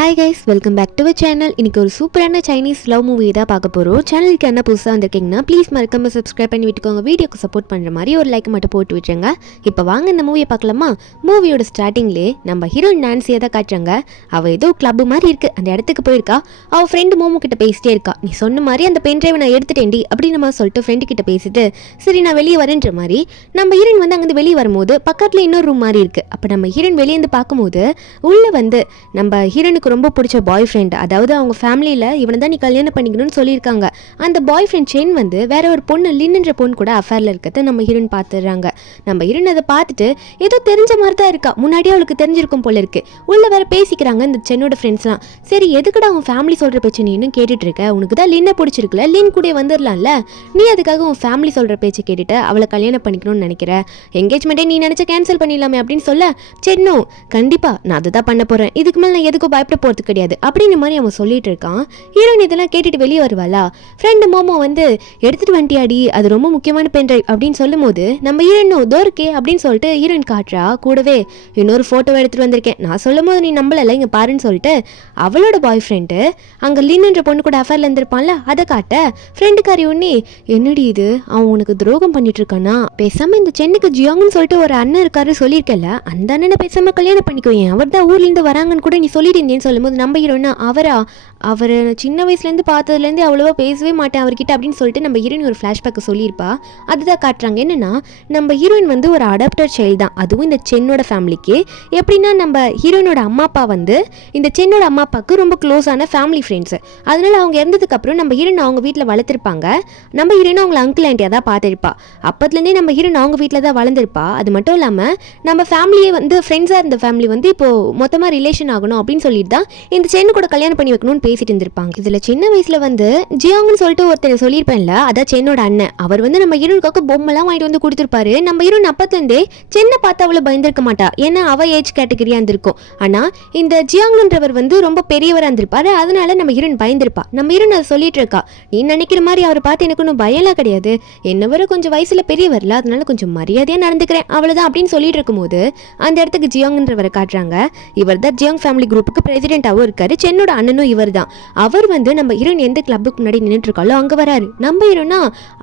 Hi guys, welcome back to channel. இன்னைக்கு ஒரு சூப்பரான சைனீஸ் லவ் மூவி தான் பார்க்க போகிறோம். சேனலுக்கு என்ன புதுசாக வந்திருக்கீங்கன்னா ப்ளீஸ் மறக்காம சப்ஸ்கிரைப் பண்ணி விட்டுக்கோங்க. வீடியோக்கு சப்போர்ட் பண்ணுற மாதிரி ஒரு லைக் மட்டும் போட்டு விட்டுருங்க. இப்போ வாங்க இந்த மூவியை பார்க்கலாமா? மூவியோட ஸ்டார்டிங்லேயே நம்ம ஹீரோயின் நான்சியை தான் காட்டுறாங்க. அவள் ஏதோ கிளப் மாதிரி இருக்குது, அந்த இடத்துக்கு போயிருக்கா. அவள் ஃப்ரெண்டு மோமோ கிட்ட பேசிட்டே இருக்கா. நீ சொன்ன மாதிரி அந்த பென் டிரைவை நான் எடுத்துட்டேன்டி அப்படின்னு நம்ம சொல்லிட்டு ஃப்ரெண்டு கிட்ட பேசிட்டு சரி நான் வெளியே வரேன்ற மாதிரி நம்ம ஹீரோயின் வந்து அங்கேருந்து வெளியே வரும்போது பக்கத்தில் இன்னொரு ரூம் மாதிரி இருக்குது. அப்போ நம்ம ஹீரோயின் வெளியே இருந்து பார்க்கும்போது உள்ளே வந்து நம்ம ஹீரோயின் ரொம்ப பிடிச்ச பாய் ஃப்ரெண்ட், அதாவது அவங்க ஃபேமிலியில் இவனை தான் நீ கல்யாணம் பண்ணிக்கணும்னு சொல்லியிருக்காங்க. அந்த பாய் ஃப்ரெண்ட் செயின் வந்து வேற ஒரு பொண்ணு லின்ன்ற பொண்ணு கூட அஃபேரில் இருக்கிறத நம்ம ஹீரோயின் பார்த்துடுறாங்க. நம்ம ஹீரோயின் அதை பார்த்துட்டு ஏதோ தெரிஞ்ச மாதிரி தான் இருக்கா, முன்னாடியே அவளுக்கு தெரிஞ்சிருக்கும் போல இருக்கு. உள்ள வேற பேசிக்கிறாங்க இந்த சென்னோட ஃப்ரெண்ட்ஸ்லாம். சரி எதுக்குடா அவன் ஃபேமிலி சொல்கிற பேச்சு நீ இன்னும் கேட்டுட்டு இருக்க? உனக்கு தான் லின்னை பிடிச்சிருக்குல, லின் கூட வந்துடலாம்ல. நீ அதுக்காக உன் ஃபேமிலி சொல்கிற பேச்சு கேட்டுட்டு அவளை கல்யாணம் பண்ணிக்கணும்னு நினைக்கிற? என்கேஜ்மெண்ட்டே நீ நினச்ச கேன்சல் பண்ணிடலாமே அப்படின்னு சொல்ல, சென்னோ கண்டிப்பாக நான் அதை தான் பண்ண போகிறேன், இதுக்கு மேலே நான் எதுக்கும் பயப்பட போகிறது கிடையாது அப்படின்னு மாதிரி அவன் சொல்லிட்டு இருக்கான். ஹீரோயின் இதெல்லாம் கேட்டுட்டு வெளியே வருவாளா? ஃப்ரெண்டு மோமோ வந்து எடுத்துட்டு வந்துட்டியாடி, அது ரொம்ப முக்கியமான பென் டிரைவ் அப்படின்னு சொல்லும் போது நம்ம ஹீரோயினும் தோர்க்கே அப்படின்னு சொல்லிட்டு ஹீரோயின் காட்டுறா. கூடவே இன்னொரு ஃபோட்டோ எடுத்துட்டு வந்திருக்கேன், நான் சொல்லும் போது நீ நம்பல இங்கே பாருன்னு சொல்லிட்டு அவளோட பாய் ஃப்ரெண்டு அங்கே லின்ன்ற பொண்ணு கூட அஃபேர்ல இருந்திருப்பான்ல அதை காட்ட ஃப்ரெண்டுக்காரி ஒன்னே என்னடி இது, அவன் உனக்கு துரோகம் பண்ணிட்டு இருக்கானா? பேசாம இந்த சென்னுக்கு ஜியோங்னு சொல்லிட்டு ஒரு அண்ணன் இருக்காரு சொல்லியிருக்கல, அந்த அண்ணனை பேசாம கல்யாணம் பண்ணிக்குவேன், அவர் தான் ஊர்ல இருந்து வராங்கன்னு கூட நீ சொல்லிட்டு இருந்தேன்னு சொல்லும்போது நம்ம ஹீரோயினா அவர் சின்ன வயசுலேருந்து பார்த்ததுலேருந்து அவ்வளோவா பேசவே மாட்டேன் அவர்கிட்ட அப்படின்னு சொல்லிட்டு நம்ம ஹீரோயின் ஒரு ஃப்ளாஷ்பேக்கை சொல்லியிருப்பா. அதுதான் காட்டுறாங்க. என்னன்னா நம்ம ஹீரோயின் வந்து ஒரு அடாப்டட் சைல்டு தான், அதுவும் இந்த சென்னோட ஃபேமிலிக்கு. எப்படின்னா நம்ம ஹீரோயினோட அம்மா அப்பா வந்து இந்த சென்னோட அம்மா அப்பாவுக்கு ரொம்ப க்ளோஸான ஃபேமிலி ஃப்ரெண்ட்ஸு. அதனால அவங்க இறந்ததுக்கப்புறம் நம்ம ஹீரோயின் அவங்க வீட்டில் வளர்த்துருப்பாங்க. நம்ம ஹீரோயின் அவங்களை அங்கிள் ஆண்டியாக தான் பார்த்துருப்பா. அப்போதுலேருந்தே நம்ம ஹீரோயின் அவங்க வீட்டில் தான் வளர்ந்துருப்பா. அது மட்டும் இல்லாமல் நம்ம ஃபேமிலியே வந்து ஃப்ரெண்ட்ஸாக இருந்த ஃபேமிலி வந்து இப்போது மொத்தமாக ரிலேஷன் ஆகணும் அப்படின்னு சொல்லிட்டு தான் இந்த சென்னு கூட கல்யாணம் பண்ணி வைக்கணும்னு பேசிட்டு இருந்திருப்பாங்க. இதுல சின்ன வயசுல வந்து ஜியோங்னு சொல்லிட்டு ஒருத்தர் சொல்லியிருப்பேன்ல, அதான் சென்னோட அண்ணன். அவர் வந்து நம்ம ஹீரோனுக்காக பொம்மைலாம் வாங்கிட்டு வந்து கொடுத்துருப்பாரு. நம்ம ஹீரோன் அப்பத்துலேருந்தே சென்னை பார்த்து அவளை பயந்துருக்க மாட்டா, ஏன்னா அவ ஏஜ் கேட்டகரியா இருந்திருக்கும். ஆனா இந்த ஜியாங்ன்றவர் வந்து ரொம்ப பெரியவரா இருந்திருப்பாரு, அதனால நம்ம ஹீரோன் பயந்துருப்பா. நம்ம ஹீரோன் அதை சொல்லிட்டு இருக்கா, நீ நினைக்கிற மாதிரி அவரை பார்த்து எனக்கு ஒன்றும் பயம்லாம் கிடையாது, என்ன வர கொஞ்சம் வயசுல பெரியவர்ல, அதனால கொஞ்சம் மரியாதையா நடந்துக்கிறேன் அவ்வளவுதான் அப்படின்னு சொல்லிட்டு இருக்கும்போது அந்த இடத்துக்கு ஜியாங்ன்றவரை காட்டுறாங்க. இவர் தான் ஜியாங் ஃபேமிலி குரூப்புக்கு பிரசிடென்ட்டாகவும் இருக்காரு. சென்னோட அண்ணனும் இவர் தான். அவர் வந்து நம்ம ஹீரோயின் எந்த கிளப்புக்கு முன்னாடி நின்றுட்டு இருக்காளோ அங்கே வராரு. நம்ம ஹீரோனா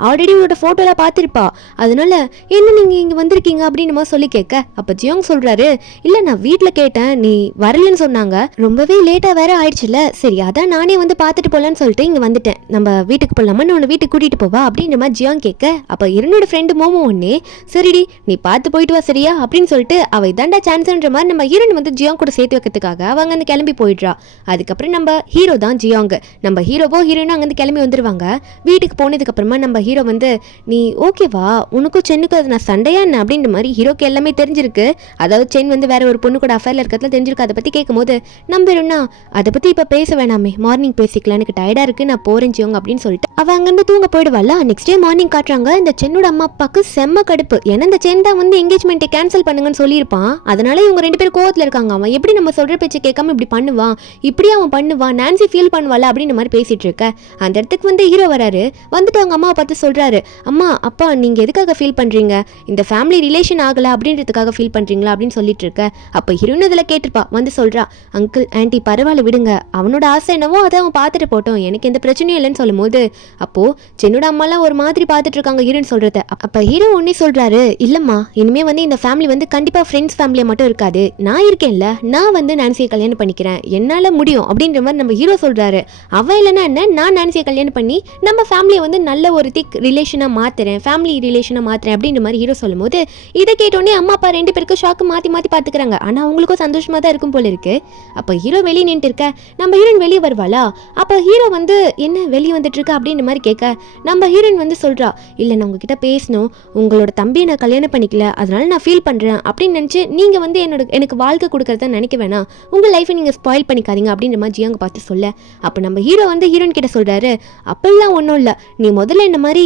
ஆல்ரெடி இவரோட ஃபோட்டோலாம் பார்த்துருப்பா, அதனால என்ன நீங்கள் இங்கே வந்திருக்கீங்க அப்படின்னு நம்ம சொல்லி கேட்க, அப்போ ஜியோங் சொல்கிறாரு, இல்லை நான் வீட்டில் கேட்டேன், நீ வரலன்னு சொன்னாங்க, ரொம்பவே லேட்டாக வேற ஆயிடுச்சுல, சரி அதான் நானே வந்து பார்த்துட்டு போகலான்னு சொல்லிட்டு இங்கே வந்துட்டேன், நம்ம வீட்டுக்கு போகலாமா, நான் உன்னை வீட்டுக்கு கூட்டிகிட்டு போவா அப்படின்ற மாதிரி ஜியோங் கேட்க, அப்போ என்னோட ஃப்ரெண்டு மோமோ ஒன்னே சரிடி நீ பார்த்து போயிட்டு வா சரியா அப்படின்னு சொல்லிட்டு அவள் இதாண்டா சான்ஸ்ன்ற மாதிரி நம்ம ஹீரோயின் வந்து ஜியோங் கூட சேர்த்து வைக்கிறதுக்காக அவங்க வந்து கிளம்பி போயிடுறா. அதுக்கப்புறம் நம்ம ஹீரோ தான் ஜியோங். நம்ம ஹீரோவோ ஹீரோயினும் அங்கேருந்து கிளம்பி வந்துடுவாங்க. வீட்டுக்கு போனதுக்கு அப்புறமா நம்ம ஹீரோ வந்து நீ ஓகேவா, உனக்கும் சென்னுக்கும் அது நான் சண்டையா என்ன அப்படின்ற மாதிரி ஹீரோக்கு எல்லாமே தெரிஞ்சிருக்கு. அதாவது சென் வந்து வேற ஒரு பொண்ணு கூட அஃபேர்ல இருக்கிறதுல தெரிஞ்சிருக்கு. அதை பற்றி கேட்கும்போது நம்ம ஹீரோனா அதை பற்றி இப்போ பேச வேணாமே, மார்னிங் பேசிக்கலாம், எனக்கு டயர்டா இருக்கு, நான் போறேன் ஜியோங் அப்படின்னு சொல்லிட்டு அவ அங்கேருந்து தூங்க போயிடுவாள். நெக்ஸ்ட் டே மார்னிங் காட்டுறாங்க. இந்த சென்னோட அம்மா அப்பாவுக்கு செம்ம கடுப்பு, ஏன்னா இந்த சென் தான் வந்து என்கேஜ்மெண்ட்டை கேன்சல் பண்ணுங்கன்னு சொல்லியிருப்பான். அதனால இவங்க ரெண்டு பேரும் கோவத்தில் இருக்காங்க. அவன் எப்படி நம்ம சொல்ற பேச்சு கேட்காம இப்படி பண்ணுவான், இப்படி அவன் பண்ணுவான், நான்சி ஃபீல் பண்ணுவாள் அப்படின்னு மாதிரி பேசிட்டு இருக்க அந்த இடத்துக்கு வந்து ஹீரோ வராரு. வந்துட்டு அவங்க அம்மாவை பார்த்து சொல்றாரு, அம்மா அப்பா நீங்க எதுக்காக ஃபீல் பண்றீங்க, இந்த ஃபேமிலி ரிலேஷன் ஆகல அப்படின்றதுக்காக ஃபீல் பண்றீங்களா அப்படின்னு சொல்லிட்டு இருக்க. அப்போ ஹீரோயின் இதில் கேட்டிருப்பா, வந்து சொல்றா, அங்கிள் ஆன்ட்டி பரவாயில்ல விடுங்க, அவனோட ஆசை என்னவோ அதை அவன் பார்த்துட்டு போட்டோம், எனக்கு எந்த பிரச்சனையும் இல்லைன்னு சொல்லும் போது அப்போ சென்னோட அம்மாலாம் ஒரு மாதிரி பார்த்துட்டு இருக்காங்க ஹீரோயின் சொல்றத. அப்ப ஹீரோ ஒன்னே சொல்றாரு, இல்லம்மா இனிமே வந்து இந்த ஃபேமிலி வந்து கண்டிப்பா ஃப்ரெண்ட்ஸ் ஃபேமிலியா மட்டும் இருக்காது, நான் இருக்கேன்ல, நான் வந்து நான்சியை கல்யாணம் பண்ணிக்கிறேன், என்னால முடியும் அப்படின்ற மாதிரி நம்ம ஹீரோ சொல்றாரு. அவன் இல்லைன்னா என்ன, நான் நான்சியை கல்யாணம் பண்ணி நம்ம ஃபேமிலியை வந்து நல்ல ஒரு திக் ரிலேஷனாக மாற்றுறேன், ஃபேமிலி ரிலேஷனாக மாற்றுறேன் அப்படின்ற மாதிரி ஹீரோ சொல்லும் போது இதை கேட்டோடனே அம்மா அப்பா ரெண்டு பேருக்கு ஷாக்கு மாற்றி மாற்றி பார்த்துக்கிறாங்க. ஆனால் அவங்களுக்கும் சந்தோஷமாக தான் இருக்கும் போல இருக்கு. அப்போ ஹீரோ வெளியே நின்று இருக்க, நம்ம ஹீரோயின் வெளியே வருவாளா? அப்போ ஹீரோ வந்து என்ன வெளியே வந்துட்டு இருக்க அப்படின்ற மாதிரி கேட்க நம்ம ஹீரோயின் வந்து சொல்கிறா, இல்லை நான் உங்ககிட்ட பேசணும், உங்களோட தம்பியை நான் கல்யாணம் பண்ணிக்கல, அதனால நான் ஃபீல் பண்ணுறேன் அப்படின்னு நினச்சி நீங்கள் வந்து எனக்கு வாழ்க்கை கொடுக்குறத நினைக்க வேணாம், உங்கள் லைஃப்பை நீங்கள் ஸ்பாயில் பண்ணிக்காதீங்க அப்படின்ற மாதிரி ஜியோங்க பார்த்து சொல்ல, அப்போ நம்ம ஹீரோ வந்து ஹீரோயின் கிட்ட சொல்றாரு, அப்பெல்லாம் ஒன்றும் இல்லை, நீ முதல்ல இந்த மாதிரி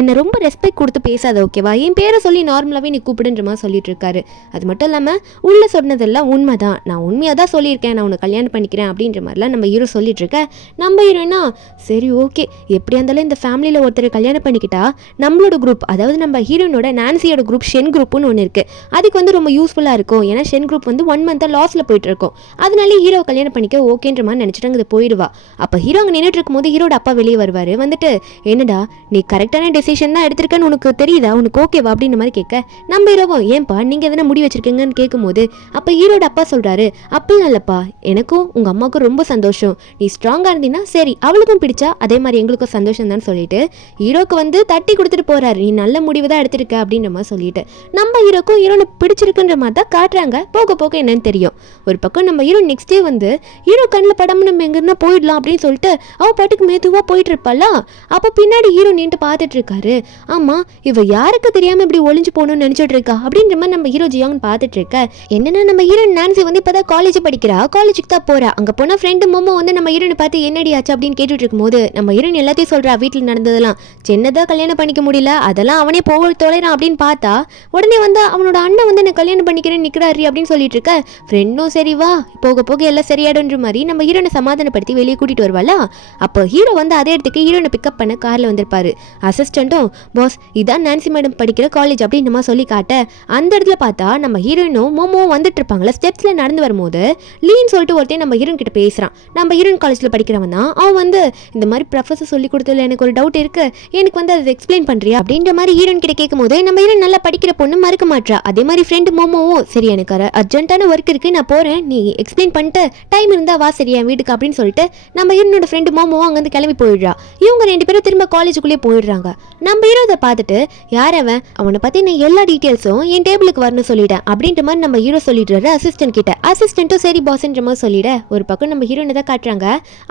என்னை ரொம்ப ரெஸ்பெக்ட் கொடுத்து பேசாத ஓகேவா, என் பேரை சொல்லி நார்மலாகவே நீ கூப்பிடுன்ற மாதிரி சொல்லிட்டு இருக்காரு. அது மட்டும் இல்லாமல் உள்ள சொன்னதெல்லாம் உண்மைதான், நான் உண்மையாக தான் சொல்லியிருக்கேன், நான் உன்னை கல்யாணம் பண்ணிக்கிறேன் அப்படின்ற மாதிரிலாம் நம்ம ஹீரோ சொல்லிட்டு இருக்க. நம்ம ஹீரோனா சரி ஓகே, எப்படியா இருந்தாலும் இந்த ஃபேமிலியில் ஒருத்தர் கல்யாணம் பண்ணிக்கிட்டா நம்மளோட குரூப், அதாவது நம்ம ஹீரோயினோட நான்சியோட குரூப் ஷென் குரூப்னு ஒன்று இருக்கு, அதுக்கு வந்து ரொம்ப யூஸ்ஃபுல்லாக இருக்கும். ஏன்னா ஷென் குரூப் வந்து 1 மந்த்தாக லாஸில் போயிட்டு இருக்கும். அதனால ஹீரோ கல்யாணம் பண்ணிக்க ஓகேன்ற மாதிரி நினைச்சிட்டு அங்கே போயிடுவா. அப்போ ஹீரோ அங்கே நின்றுட்டு இருக்கும்போது ஹீரோட அப்பா வெளியே வருவார். வந்துட்டு என்னடா நீ கரெக்டான டெசிஷன் தான் எடுத்திருக்கேன்னு உனக்கு தெரியுதா, உனக்கு ஓகேவா அப்படின்ற மாதிரி கேட்க நம்ம ஹீரோவும் ஏன்பா நீங்க எதனா முடி வச்சிருக்கீங்கன்னு கேட்கும்போது அப்போ ஹீரோட அப்பா சொல்றாரு அப்படிலாம் இல்லப்பா, எனக்கும் உங்க அம்மாவுக்கும் ரொம்ப சந்தோஷம், நீ ஸ்ட்ராங்கா இருந்தீங்கன்னா சரி அவளுக்கும் பிடிச்சா அதே மாதிரி எங்களுக்கும் சந்தோஷம் தான் சொல்லிட்டு ஹீரோக்கு வந்து தட்டி கொடுத்துட்டு போறாரு. நீ நல்ல முடிவு தான் எடுத்திருக்க அப்படின்ற மாதிரி சொல்லிட்டு நம்ம ஹீரோக்கும் ஹீரோனை பிடிச்சிருக்குன்ற மாதிரி தான் காட்டுறாங்க. போக போக என்னன்னு தெரியும். ஒரு பக்கம் நம்ம ஹீரோ நெக்ஸ்ட் டே வந்து ஹீரோ கண்ணில் படாம நம்ம எங்கன்னா போயிடலாம் அப்படின்னு சொல்லிட்டு அவ பாட்டுக்கு மெதுவா போயிட்டு இருப்பாளா. அப்ப பின்னாடி ஹீரோ நின்று பார்த்துட்டு இருக்காரு. ஆமா இவ யாருக்கு தெரியாம இப்படி ஒளிஞ்சு போகணும்னு நினைச்சிட்டு இருக்கா அப்படின்ற மாதிரி நம்ம ஹீரோ ஜியாங் பார்த்துட்டு இருக்க. என்னன்னா நம்ம ஹீரோ நான்சி வந்து இப்பதான் காலேஜ் படிக்கிறா, காலேஜுக்கு தான் போறா. அங்க போனா ஃப்ரெண்டு மோமோ வந்து நம்ம ஹீரோனை பார்த்து என்னடி ஆச்சு அப்படின்னு கேட்டுட்டு இருக்கும்போது நம்ம ஹீரோன் எல்லாத்தையும் சொல்றா. வீட்டில் நடந்ததெல்லாம் சின்னதான் கல்யாணம் பண்ணிக்க முடியல, அதெல்லாம் அவனே போக தொலைறான் அப்படின்னு பார்த்தா உடனே வந்து அவனோட அண்ணன் வந்து நான் கல்யாணம் பண்ணிக்கிறேன்னு நிக்கிறாரு அப்படின்னு சொல்லிட்டு இருக்க. ஃப்ரெண்டும் சரி வா போக போக எல்லாம் சரியாடுன்ற மாதிரி நம்ம ஹீரோனை சமாதானப்படுத்தி வெளியே கூட்டிட்டு வருவாளா. அப்போ ஹீரோ வந்து அதே இடத்துக்கு ஹீரோனை பிக்கப் பண்ண கார்ல வந்திருப்பாரு. அசிஸ்டன்ட்டும் பாஸ் இதான் நான்சி மேடம் படிக்கிற காலேஜ் அப்படின்னு நம்ம சொல்லி காட்ட அந்த இடத்துல பார்த்தா நம்ம ஹீரோயினும் மோமோவும் வந்துட்டு இருப்பாங்களா. ஸ்டெப்ஸ்ல நடந்து வரும்போது லீன்னு சொல்லிட்டு ஒருத்தன் நம்ம ஹீரோன் கிட்ட பேசுறான். நம்ம ஹீரோயின் காலேஜ்ல படிக்கிறவன் தான். அவன் வந்து இந்த மாதிரி ப்ரொஃபஸர் சொல்லி கொடுத்ததுல எனக்கு ஒரு டவுட் இருக்கு, எனக்கு வந்து அதை எக்ஸ்பிளைன் பண்றியா அப்படின்ற மாதிரி ஹீரோயின் கிட்ட கேட்கும்போது நம்ம ஹீரோயின் நல்லா படிக்கிற பொண்ணு மறுக்க மாட்டா. அதே மாதிரி ஃப்ரெண்டு மோமோவும் சரி எனக்கு அர்ஜென்ட்டான ஒர்க் இருக்கு நான் போறேன், நீ எக்ஸ்பிளைன் பண்ணிட்டு டைம் இருந்தா வா சரியா வீட்டுக்கு அப்படின்னு சொல்லிட்டு நம்ம ஹீரோனோட ஃப்ரெண்டு மோமோவும் அங்கிருந்து கிளம்பி போயிடுறா. இவங்க ரெண்டு பேரும் திரும்ப காலேஜுக்குள்ளேயே போயிடுறாங்க. நம்ம ஹீரோ இதை பார்த்துட்டு யார் அவனை பத்தி நான் எல்லா டீட்டெயில்ஸும் என் டேபிளுக்கு வரணும்னு சொல்லிட்டேன் அப்படின்ற மாதிரி நம்ம ஹீரோ சொல்லிடுறாரு அசிஸ்டன்ட் கிட்ட. அசிஸ்டன்ட்டும் சரி பாஸ்ன்ற மாதிரி சொல்லிட ஒரு பக்கம் நம்ம ஹீரோனை தான் காட்டுறாங்க.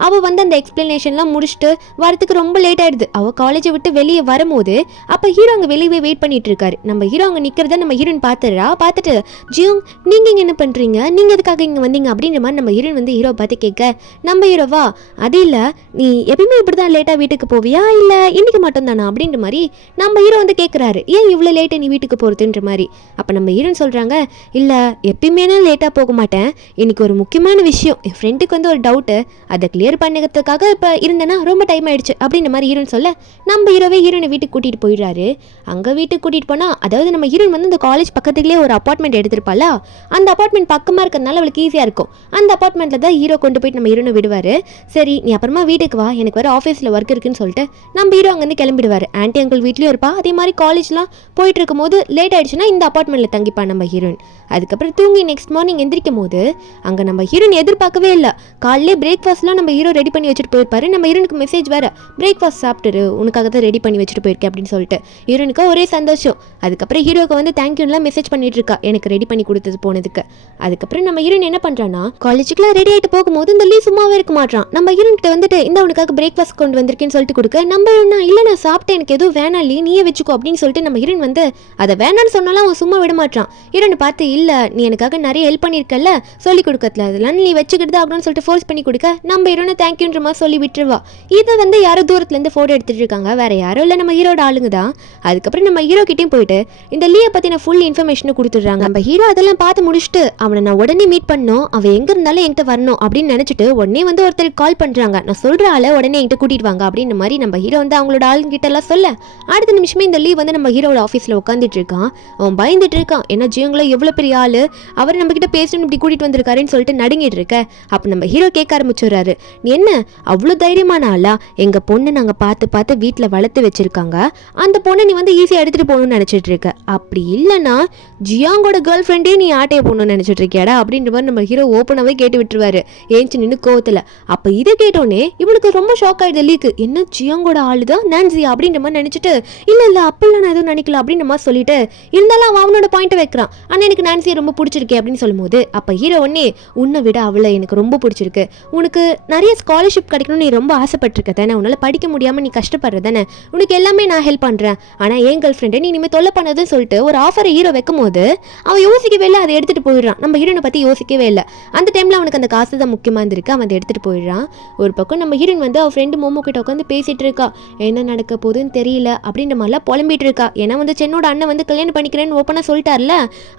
அவ வந்து அந்த எக்ஸ்பிளனேஷன்லாம் முடிச்சுட்டு வரதுக்கு ரொம்ப லேட் ஆயிடுது. அவ காலேஜை விட்டு வெளியே வரும்போது அப்ப ஹீரோ அங்க வெளியே வெயிட் பண்ணிட்டு இருக்காரு. நம்ம ஹீரோ அங்க நிக்கிறத நம்ம ஹீரோயின் பாத்துறா. பார்த்துட்டு ஜியோங் நீங்க இங்க என்ன பண்றீங்க, நீங்க எதுக்காக இங்க வந்தீங்க அப்படின்ற மாதிரி நம்ம ஹீரோயின் வந்து ஹீரோ பார்த்து கேட்க நம்ம ஹீரோவா அது இல்ல நீ எப்பயுமே இப்படிதான் லேட்டா வீட்டுக்கு போவியா இல்ல இன்னைக்கு மட்டும் தானா அப்படின்ற மாதிரி நம்ம ஹீரோ வந்து கேட்குறாரு. ஏன் இவ்வளோ லேட்டாக நீ வீட்டுக்கு போகிறதுன்ற மாதிரி. அப்போ நம்ம ஹீரோன்னு சொல்கிறாங்க இல்லை எப்பயுமே நான் லேட்டாக போக மாட்டேன், இன்னைக்கு ஒரு முக்கியமான விஷயம் என் ஃப்ரெண்டுக்கு வந்து ஒரு டவுட்டு அதை கிளியர் பண்ணிக்கிறதுக்காக இப்போ இருந்தேன்னா ரொம்ப டைம் ஆயிடுச்சு அப்படின்ற மாதிரி ஹீரோன்னு சொல்ல நம்ம ஹீரோவே ஹீரோனை வீட்டுக்கு கூட்டிகிட்டு போயிடுறாரு. அங்கே வீட்டுக்கு கூட்டிகிட்டு போனால் அதாவது நம்ம ஹீரோன் வந்து இந்த காலேஜ் பக்கத்துலேயே ஒரு அப்பார்ட்மெண்ட் எடுத்திருப்பாளா. அந்த அப்பார்ட்மெண்ட் பக்கமாக இருக்கிறதுனால அவளுக்கு ஈஸியாக இருக்கும். அந்த அப்பார்ட்மெண்ட்டில் தான் ஹீரோ கொண்டு போயிட்டு நம்ம ஹீரோனை விடுவார். சரி நீ அப்புறமா வீட்டுக்கு வா எனக்கு வர ஆஃபீஸில் ஒர்க் இருக்குன்னு சொல்லிட்டு நம்ம ஹீரோ அங்கேருந்து கிளம்பிடுவார். ஆன்ட்டி அங்கிள் வீட்லேயும் இருப்பா. அதே மாதிரி காலேஜ்லாம் போயிட்டு இருக்கும் போது லேட் ஆயிடுச்சுன்னா இந்த அப்பார்ட்மெண்ட்டில் தங்கிப்பான் நம்ம ஹீரோயின். அதுக்கப்புறம் தூங்கி நெக்ஸ்ட் மார்னிங் எந்திரிக்கும் போது அங்கே நம்ம ஹீரோயின் எதிர்பார்க்கவே இல்லை. காலையிலே பிரேக்ஃபாஸ்ட்லாம் நம்ம ஹீரோ ரெடி பண்ணி வச்சுட்டு போயிருப்பாரு. நம்ம ஹீரோனுக்கு மெசேஜ் வேறு பிரேக்ஃபாஸ்ட் சாப்பிட்டுரு உனக்காக தான் ரெடி பண்ணி வச்சுட்டு போயிருக்கேன் அப்படின்னு சொல்லிட்டு ஹீரோனுக்கு ஒரே சந்தோஷம். அதுக்கப்புறம் ஹீரோக்கு வந்து தேங்க்யூலாம் மெசேஜ் பண்ணிட்டு இருக்கா எனக்கு ரெடி பண்ணி கொடுத்தது போனதுக்கு. அதுக்கப்புறம் நம்ம ஹீரோயின் என்ன பண்ணுறான்னா காலேஜுக்குலாம் ரெடி ஆகிட்டு போகும்போது இந்த லீ சும்மாவே இருக்க மாட்டான். நம்ம ஹீரோன் கிட்ட வந்துட்டு இந்த அவனுக்காக பிரேக்ஃபாஸ்ட் கொண்டு வந்திருக்கேன்னு சொல்லிட்டு கொடுக்க நம்ம இல்லை நான் சாப்பிட்டேன் எனக்கு எதுவும் வேணாம் லீ நீயே வச்சுக்கோ அப்படின்னு சொல்லிட்டு நம்ம ஹீரோயின் வந்து அதை வேணான்னு சொன்னாலும் அவன் சும்மா விட மாட்டான். ஹீரோனை பார்த்து இல்லை நீ எனக்காக நிறைய ஹெல்ப் பண்ணியிருக்கல சொல்லி கொடுக்கறதுல அதெல்லாம் நீ வச்சுக்கிட்டு அப்படின்னு சொல்லிட்டு ஃபோர்ஸ் பண்ணி கொடுக்க நம்ம ஹீரோனை தேங்க்யூன்ற மாதிரி சொல்லி விட்டுருவா. இதை வந்து யாரோ தூரத்துலேருந்து ஃபோட்டோ எடுத்துட்டு இருக்காங்க, வேற யாரும் இல்லை நம்ம ஹீரோட ஆளுங்க தான். அதுக்கப்புறம் நம்ம ஹீரோ கிட்டேயும் போயிட்டு இந்த லீயை பற்றின ஃபுல் இன்ஃபர்மேஷனை கொடுத்துட்றாங்க. நம்ம ஹீரோ அதெல்லாம் பார்த்து முடிச்சுட்டு அவனை நான் உடனே மீட் பண்ணணும், அவன் எங்கே இருந்தாலும் என்கிட்ட வரணும் அப்படின்னு நினச்சிட்டு உடனே வந்து ஒருத்தருக்கு கால் பண்ணுறாங்க. நான் சொல்கிற ஆளை உடனே என்கிட்ட கூட்டிட்டு வாங்க அப்படின்ற மாதிரி நம்ம ஹீரோ வந்து அவங்களோட ஆளுங்கிட்ட எல்லாம் சொல்ல அடுத்த நிமிஷமே இந்த லீவ் வந்து நம்ம ஹீரோட ஆஃபீஸில் உட்காந்துட்டு இருக்கான். அவன் பயந்துட்டு இருக்கான். ஏன்னா ஜியோங்களோ எவ்வளோ பெரிய ஆள் அவர் நம்ம கிட்ட பேசணும் இப்படி கூட்டிட்டு வந்திருக்காருன்னு சொல்லிட்டு நடுங்கிட்டு இருக்க. அப்போ நம்ம ஹீரோ கேட்க ஆரம்பிச்சுறாரு நீ என்ன அவ்வளோ தைரியமான ஆளா, எங்கள் பொண்ணை நாங்கள் பார்த்து பார்த்து வீட்டில் வளர்த்து வச்சிருக்காங்க, அந்த பொண்ணை நீ வந்து ஈஸியாக எடுத்துகிட்டு போகணும்னு நினச்சிட்டு இருக்க, அப்படி இல்லைன்னா ஜியாங்கோட கேர்ள் ஃப்ரெண்டே நீ ஆட்டையை போகணும்னு நினச்சிட்டு இருக்கியாடா அப்படின்ற மாதிரி நம்ம ஹீரோ ஓப்பனாகவே கேட்டு விட்டுருவாரு ஏஞ்சி நின்று கோவத்தில். அப்போ இதை கேட்டோன்னே இவனுக்கு ரொம்ப ஷாக் ஆகிடுது. லீக்கு என்ன ஜியாங்கோட ஆளு தான் நான்சி அப்படின்ற மாதிரி நினச்சிட்டு இல்லை அப்பெல்லாம் நான் எதுவும் நினைக்கல அப்படின்ற மாதிரி சொல்லிட்டு இருந்தாலும் அவன் அவனோட பாயிண்ட்டை வைக்கிறான். ஆனால் எனக்கு நான்சியை ரொம்ப பிடிச்சிருக்கே அப்படின்னு சொல்லும்போது அப்போ ஹீரோ ஒன்னே உன்னை விட அவளை எனக்கு ரொம்ப பிடிச்சிருக்கு, உனக்கு நிறைய ஸ்காலர்ஷிப் கிடைக்கணும்னு நீ ரொம்ப ஆசைப்பட்டிருக்க தானே, உன்னால் படிக்க முடியாமல் நீ கஷ்டப்படுற தானே, உனக்கு எல்லாமே நான் ஹெல்ப் பண்ணுறேன், ஆனால் என் கேர்ள் ஃப்ரெண்டை நீ இனிமேல் தொல்லை பண்ணதுன்னு சொல்லிட்டு ஒரு ஆஃபரை ஹீரோ வைக்கும் போது அவன் யோசிக்கவே இல்லை, அதை எடுத்துகிட்டு போயிடுறான். நம்ம ஹீரோனை பற்றி யோசிக்கவே இல்லை. அந்த டைமில் அவனுக்கு அந்த காசு தான் முக்கியமாக இருந்திருக்கு, அவன் அதை எடுத்துகிட்டு போயிடுறான். ஒரு பக்கம் நம்ம ஹீரோயின் வந்து அவள் ஃப்ரெண்டு மோமோ கிட்ட உட்காந்து பேசிகிட்டு இருக்கா. என்ன நடக்க போகுதுன்னு தெரியல அப்படின்ற மாதிரிலாம் புலம்பிட்டு இருக்கா. ஏன்னா வந்து சென்னோட அண்ணன் வந்து கல்யாணம் பண்ணிக்கிறேன்னு ஓப்பனாக சொல்லிட்டார்ல,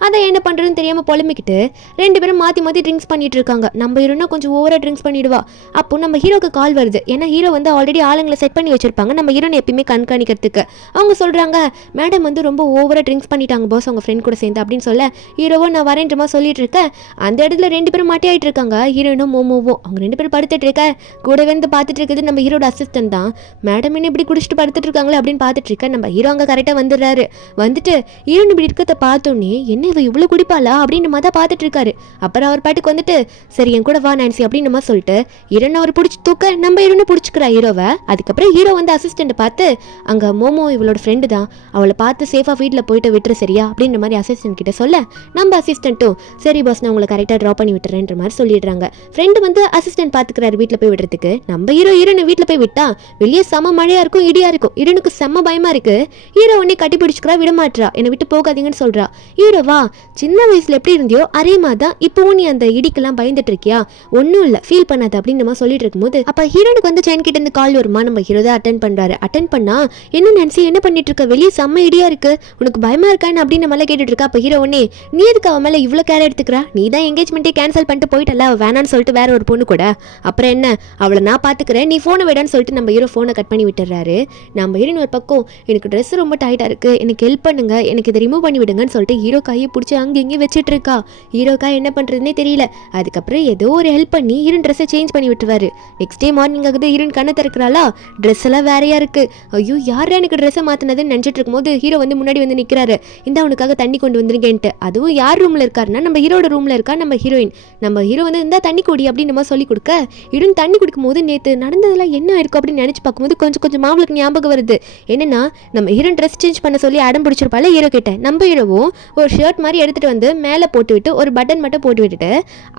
அதை என்ன பண்ணுறதுன்னு தெரியாமல் புலம்பிக்கிட்டு ரெண்டு பேரும் மாற்றி மாற்றி ட்ரிங்க்ஸ் பண்ணிட்டு இருக்காங்க. நம்ம ஹீரோனா கொஞ்சம் ஓவராக ட்ரிங்க்ஸ் பண்ணிடுவா. அப்போ நம்ம ஹீரோக்கு கால் வருது. ஏன்னா ஹீரோ வந்து ஆல்ரெடி ஆளுங்களை செட் பண்ணி வச்சிருப்பாங்க நம்ம ஹீரோனை எப்பயுமே கண்காணிக்கிறதுக்கு. அவங்க சொல்கிறாங்க மேடம் வந்து ரொம்ப ஓவராக ட்ரிங்க்ஸ் பண்ணிட்டாங்க பாஸ் அவங்க ஃப்ரெண்ட் கூட சேர்ந்து அப்படின்னு சொல்ல ஹீரோவோ நான் வரேன்றமா சொல்லிட்டு இருக்கேன். அந்த இடத்துல ரெண்டு பேரும் மாட்டியாயிட்டு இருக்காங்க ஹீரோனும் மோமோவும். அவங்க 2 பேரும் படுத்துட்டு இருக்க கூடவே வந்து பார்த்துட்டு இருக்குது நம்ம ஹீரோட அசிஸ்டன்ட் தான். மேடம் என்ன இப்படி குடிச்சிட்டு படுத்துட்டு இருக்காங்களே அப்படின்னு பார்த்துட்டு இருக்க நம்ம ஹீரோ அங்கே கரெக்டாக வந்துடுறாரு. வந்துட்டு ஹீரோன் இப்படி இருக்கிறத பார்த்தோன்னே என்ன இவ இவ்வளோ குடிப்பாளா அப்படின்னு மாதிரி பார்த்துட்டு இருக்காரு. அப்புறம் அவர் பாட்டுக்கு வந்துட்டு சரி என் கூட வா நான்சி அப்படின்னு நம்ம சொல்லிட்டு ஹீரோன் அவர் பிடிச்சி தூக்க நம்ம ஹீரோனை பிடிச்சிக்கிறா ஹீரோவை. அதுக்கப்புறம் ஹீரோ வந்து அசிஸ்டன்ட் பார்த்து அங்கே மோமோ இவளோட ஃப்ரெண்டு தான், அவளை பார்த்து சேஃபாக வீட்டில் போயிட்டு விட்டுரு சரியா அப்படின்ற மாதிரி அசிஸ்டன்ட் கிட்ட சொல்ல நம்ம அசிஸ்டன்ட்டும் சரி பாஸ் நான் உங்களை கரெக்டாக ட்ராப் பண்ணி விட்டுறேன்ற மாதிரி சொல்லிடுறாங்க. ஃப்ரெண்டு வந்து அசிஸ்டன்ட் பார்த்துக்கிறாரு வீட்டில் போய் விடுறதுக்கு. நம்ம ஹீரோனை வீட்டில் போய் விட்டா வெளியே செம்ம மழையா இருக்கும் இடியா இருக்கும். ஹீரோனுக்கு செம்ம பயமா இருக்கு. ஹீரோ உடனே கட்டி பிடிச்சிக்கிறா விடமாட்டா, என்னை விட்டு போகாதீங்கன்னு சொல்றா. ஹீரோவா சின்ன வயசுல எப்படி இருந்தியோ அதே மாதிரி தான் இப்போவும் நீ அந்த இடிக்கெல்லாம் பயந்துட்டு இருக்கியா, ஒன்றும் இல்லை ஃபீல் பண்ணாத அப்படின்னு நம்ம சொல்லிட்டு இருக்கும்போது அப்போ ஹீரோனுக்கு வந்து செயின் கிட்ட இருந்து கால் வருமா. நம்ம ஹீரோ தான் அட்டன் பண்றாரு. அட்டன் பண்ணா என்ன நான்சி என்ன பண்ணிட்டு இருக்க, வெளியே செம்ம இடியா இருக்கு, உனக்கு பயமா இருக்கான்னு அப்படின்னு நம்ம கேட்டுட்டு இருக்கா. அப்போ ஹீரோ உடனே நீ எதுக்கு அவன் மேலே இவ்வளோ கேர் எடுத்துக்கிறா, நீ தான் எங்கேஜ்மெண்ட்டே கேன்சல் பண்ணிட்டு போயிட்டல, அவள் வேணான்னு சொல்லிட்டு வேற ஒரு பொண்ணு கூட, அப்புறம் என்ன அவளை நான் பார்த்துக்கிறேன் நீ ஃபோனை விடான்னு சொல்லிட்டு நம்ம ஹீரோ ஃபோனை கட் பண்ணி விட்டுறாரு. நம்ம ஹீரோயின் ஒரு பக்கம் எனக்கு ட்ரெஸ் ரொம்ப டைட்டாக இருக்குது எனக்கு ஹெல்ப் பண்ணுங்க எனக்கு இதை ரிமூவ் பண்ணி விடுங்கன்னு சொல்லிட்டு ஹீரோ கையை பிடிச்சி அங்கே இங்கே வச்சுட்டு இருக்கா. ஹீரோக்கா என்ன பண்ணுறதுனே தெரியல. அதுக்கப்புறம் ஏதோ ஒரு ஹெல்ப் பண்ணி ஹீரோயின் ட்ரெஸ்ஸை சேஞ்ச் பண்ணி விட்டுருவாரு. நெக்ஸ்ட் டே மார்னிங் ஆகுது ஹீரோயின் கண்ணை திறக்கிறாளா, ட்ரெஸ் எல்லாம் வேறையா இருக்கு. ஐயோ யாரா எனக்கு ட்ரெஸ்ஸை மாற்றினதுன்னு நினச்சிட்டு இருக்கும்போது ஹீரோ வந்து முன்னாடி வந்து நிற்கிறாரு. இந்த அவனுக்காக தண்ணி கொண்டு வந்துருங்கன்ட்டு. அதுவும் யார் ரூமில் இருக்காருன்னா நம்ம ஹீரோட ரூமில் இருக்கா நம்ம ஹீரோயின். நம்ம ஹீரோ வந்து இந்த தண்ணி குடி அப்படின்னு நம்ம சொல்லி கொடுக்க ஹீரோயின் தண்ணி குடிக்கும் போது நேற்று நடந்ததெல்லாம் என்ன இருக்கும் அப்படின்னு நினச்சி பார்க்கும்போது கொஞ்சம் மாவளுக்கு ஞாபகம் வருது. என்னன்னா நம்ம ஹீரோயின் ட்ரெஸ் சேஞ்ச் பண்ண சொல்லி அடம் பிடிச்சிருப்பால ஹீரோ கிட்ட. நம்ம ஹீரோவும் ஒரு ஷர்ட் மாதிரி எடுத்துட்டு வந்து மேலே போட்டு விட்டு ஒரு பட்டன் மட்டும் போட்டு விட்டுட்டு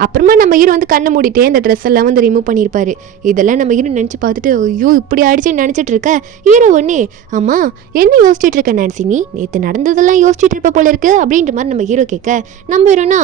அப்புறமா நம்ம ஹீரோ வந்து கண்ணை மூடிட்டே அந்த ட்ரெஸ் எல்லாம் வந்து ரிமூவ் பண்ணியிருப்பாரு. இதெல்லாம் நம்ம ஹீரோ நினச்சி பார்த்துட்டு ஐயோ இப்படி ஆயிடுச்சுன்னு நினச்சிட்டு இருக்க. ஹீரோ ஒன்னே அம்மா என்ன யோசிச்சுட்டு இருக்க நான்சி, நீ நேற்று நடந்ததெல்லாம் யோசிச்சுட்டு இருப்ப போல இருக்கு அப்படின்ற மாதிரி நம்ம ஹீரோ கேட்க நம்ம ஹீரோனா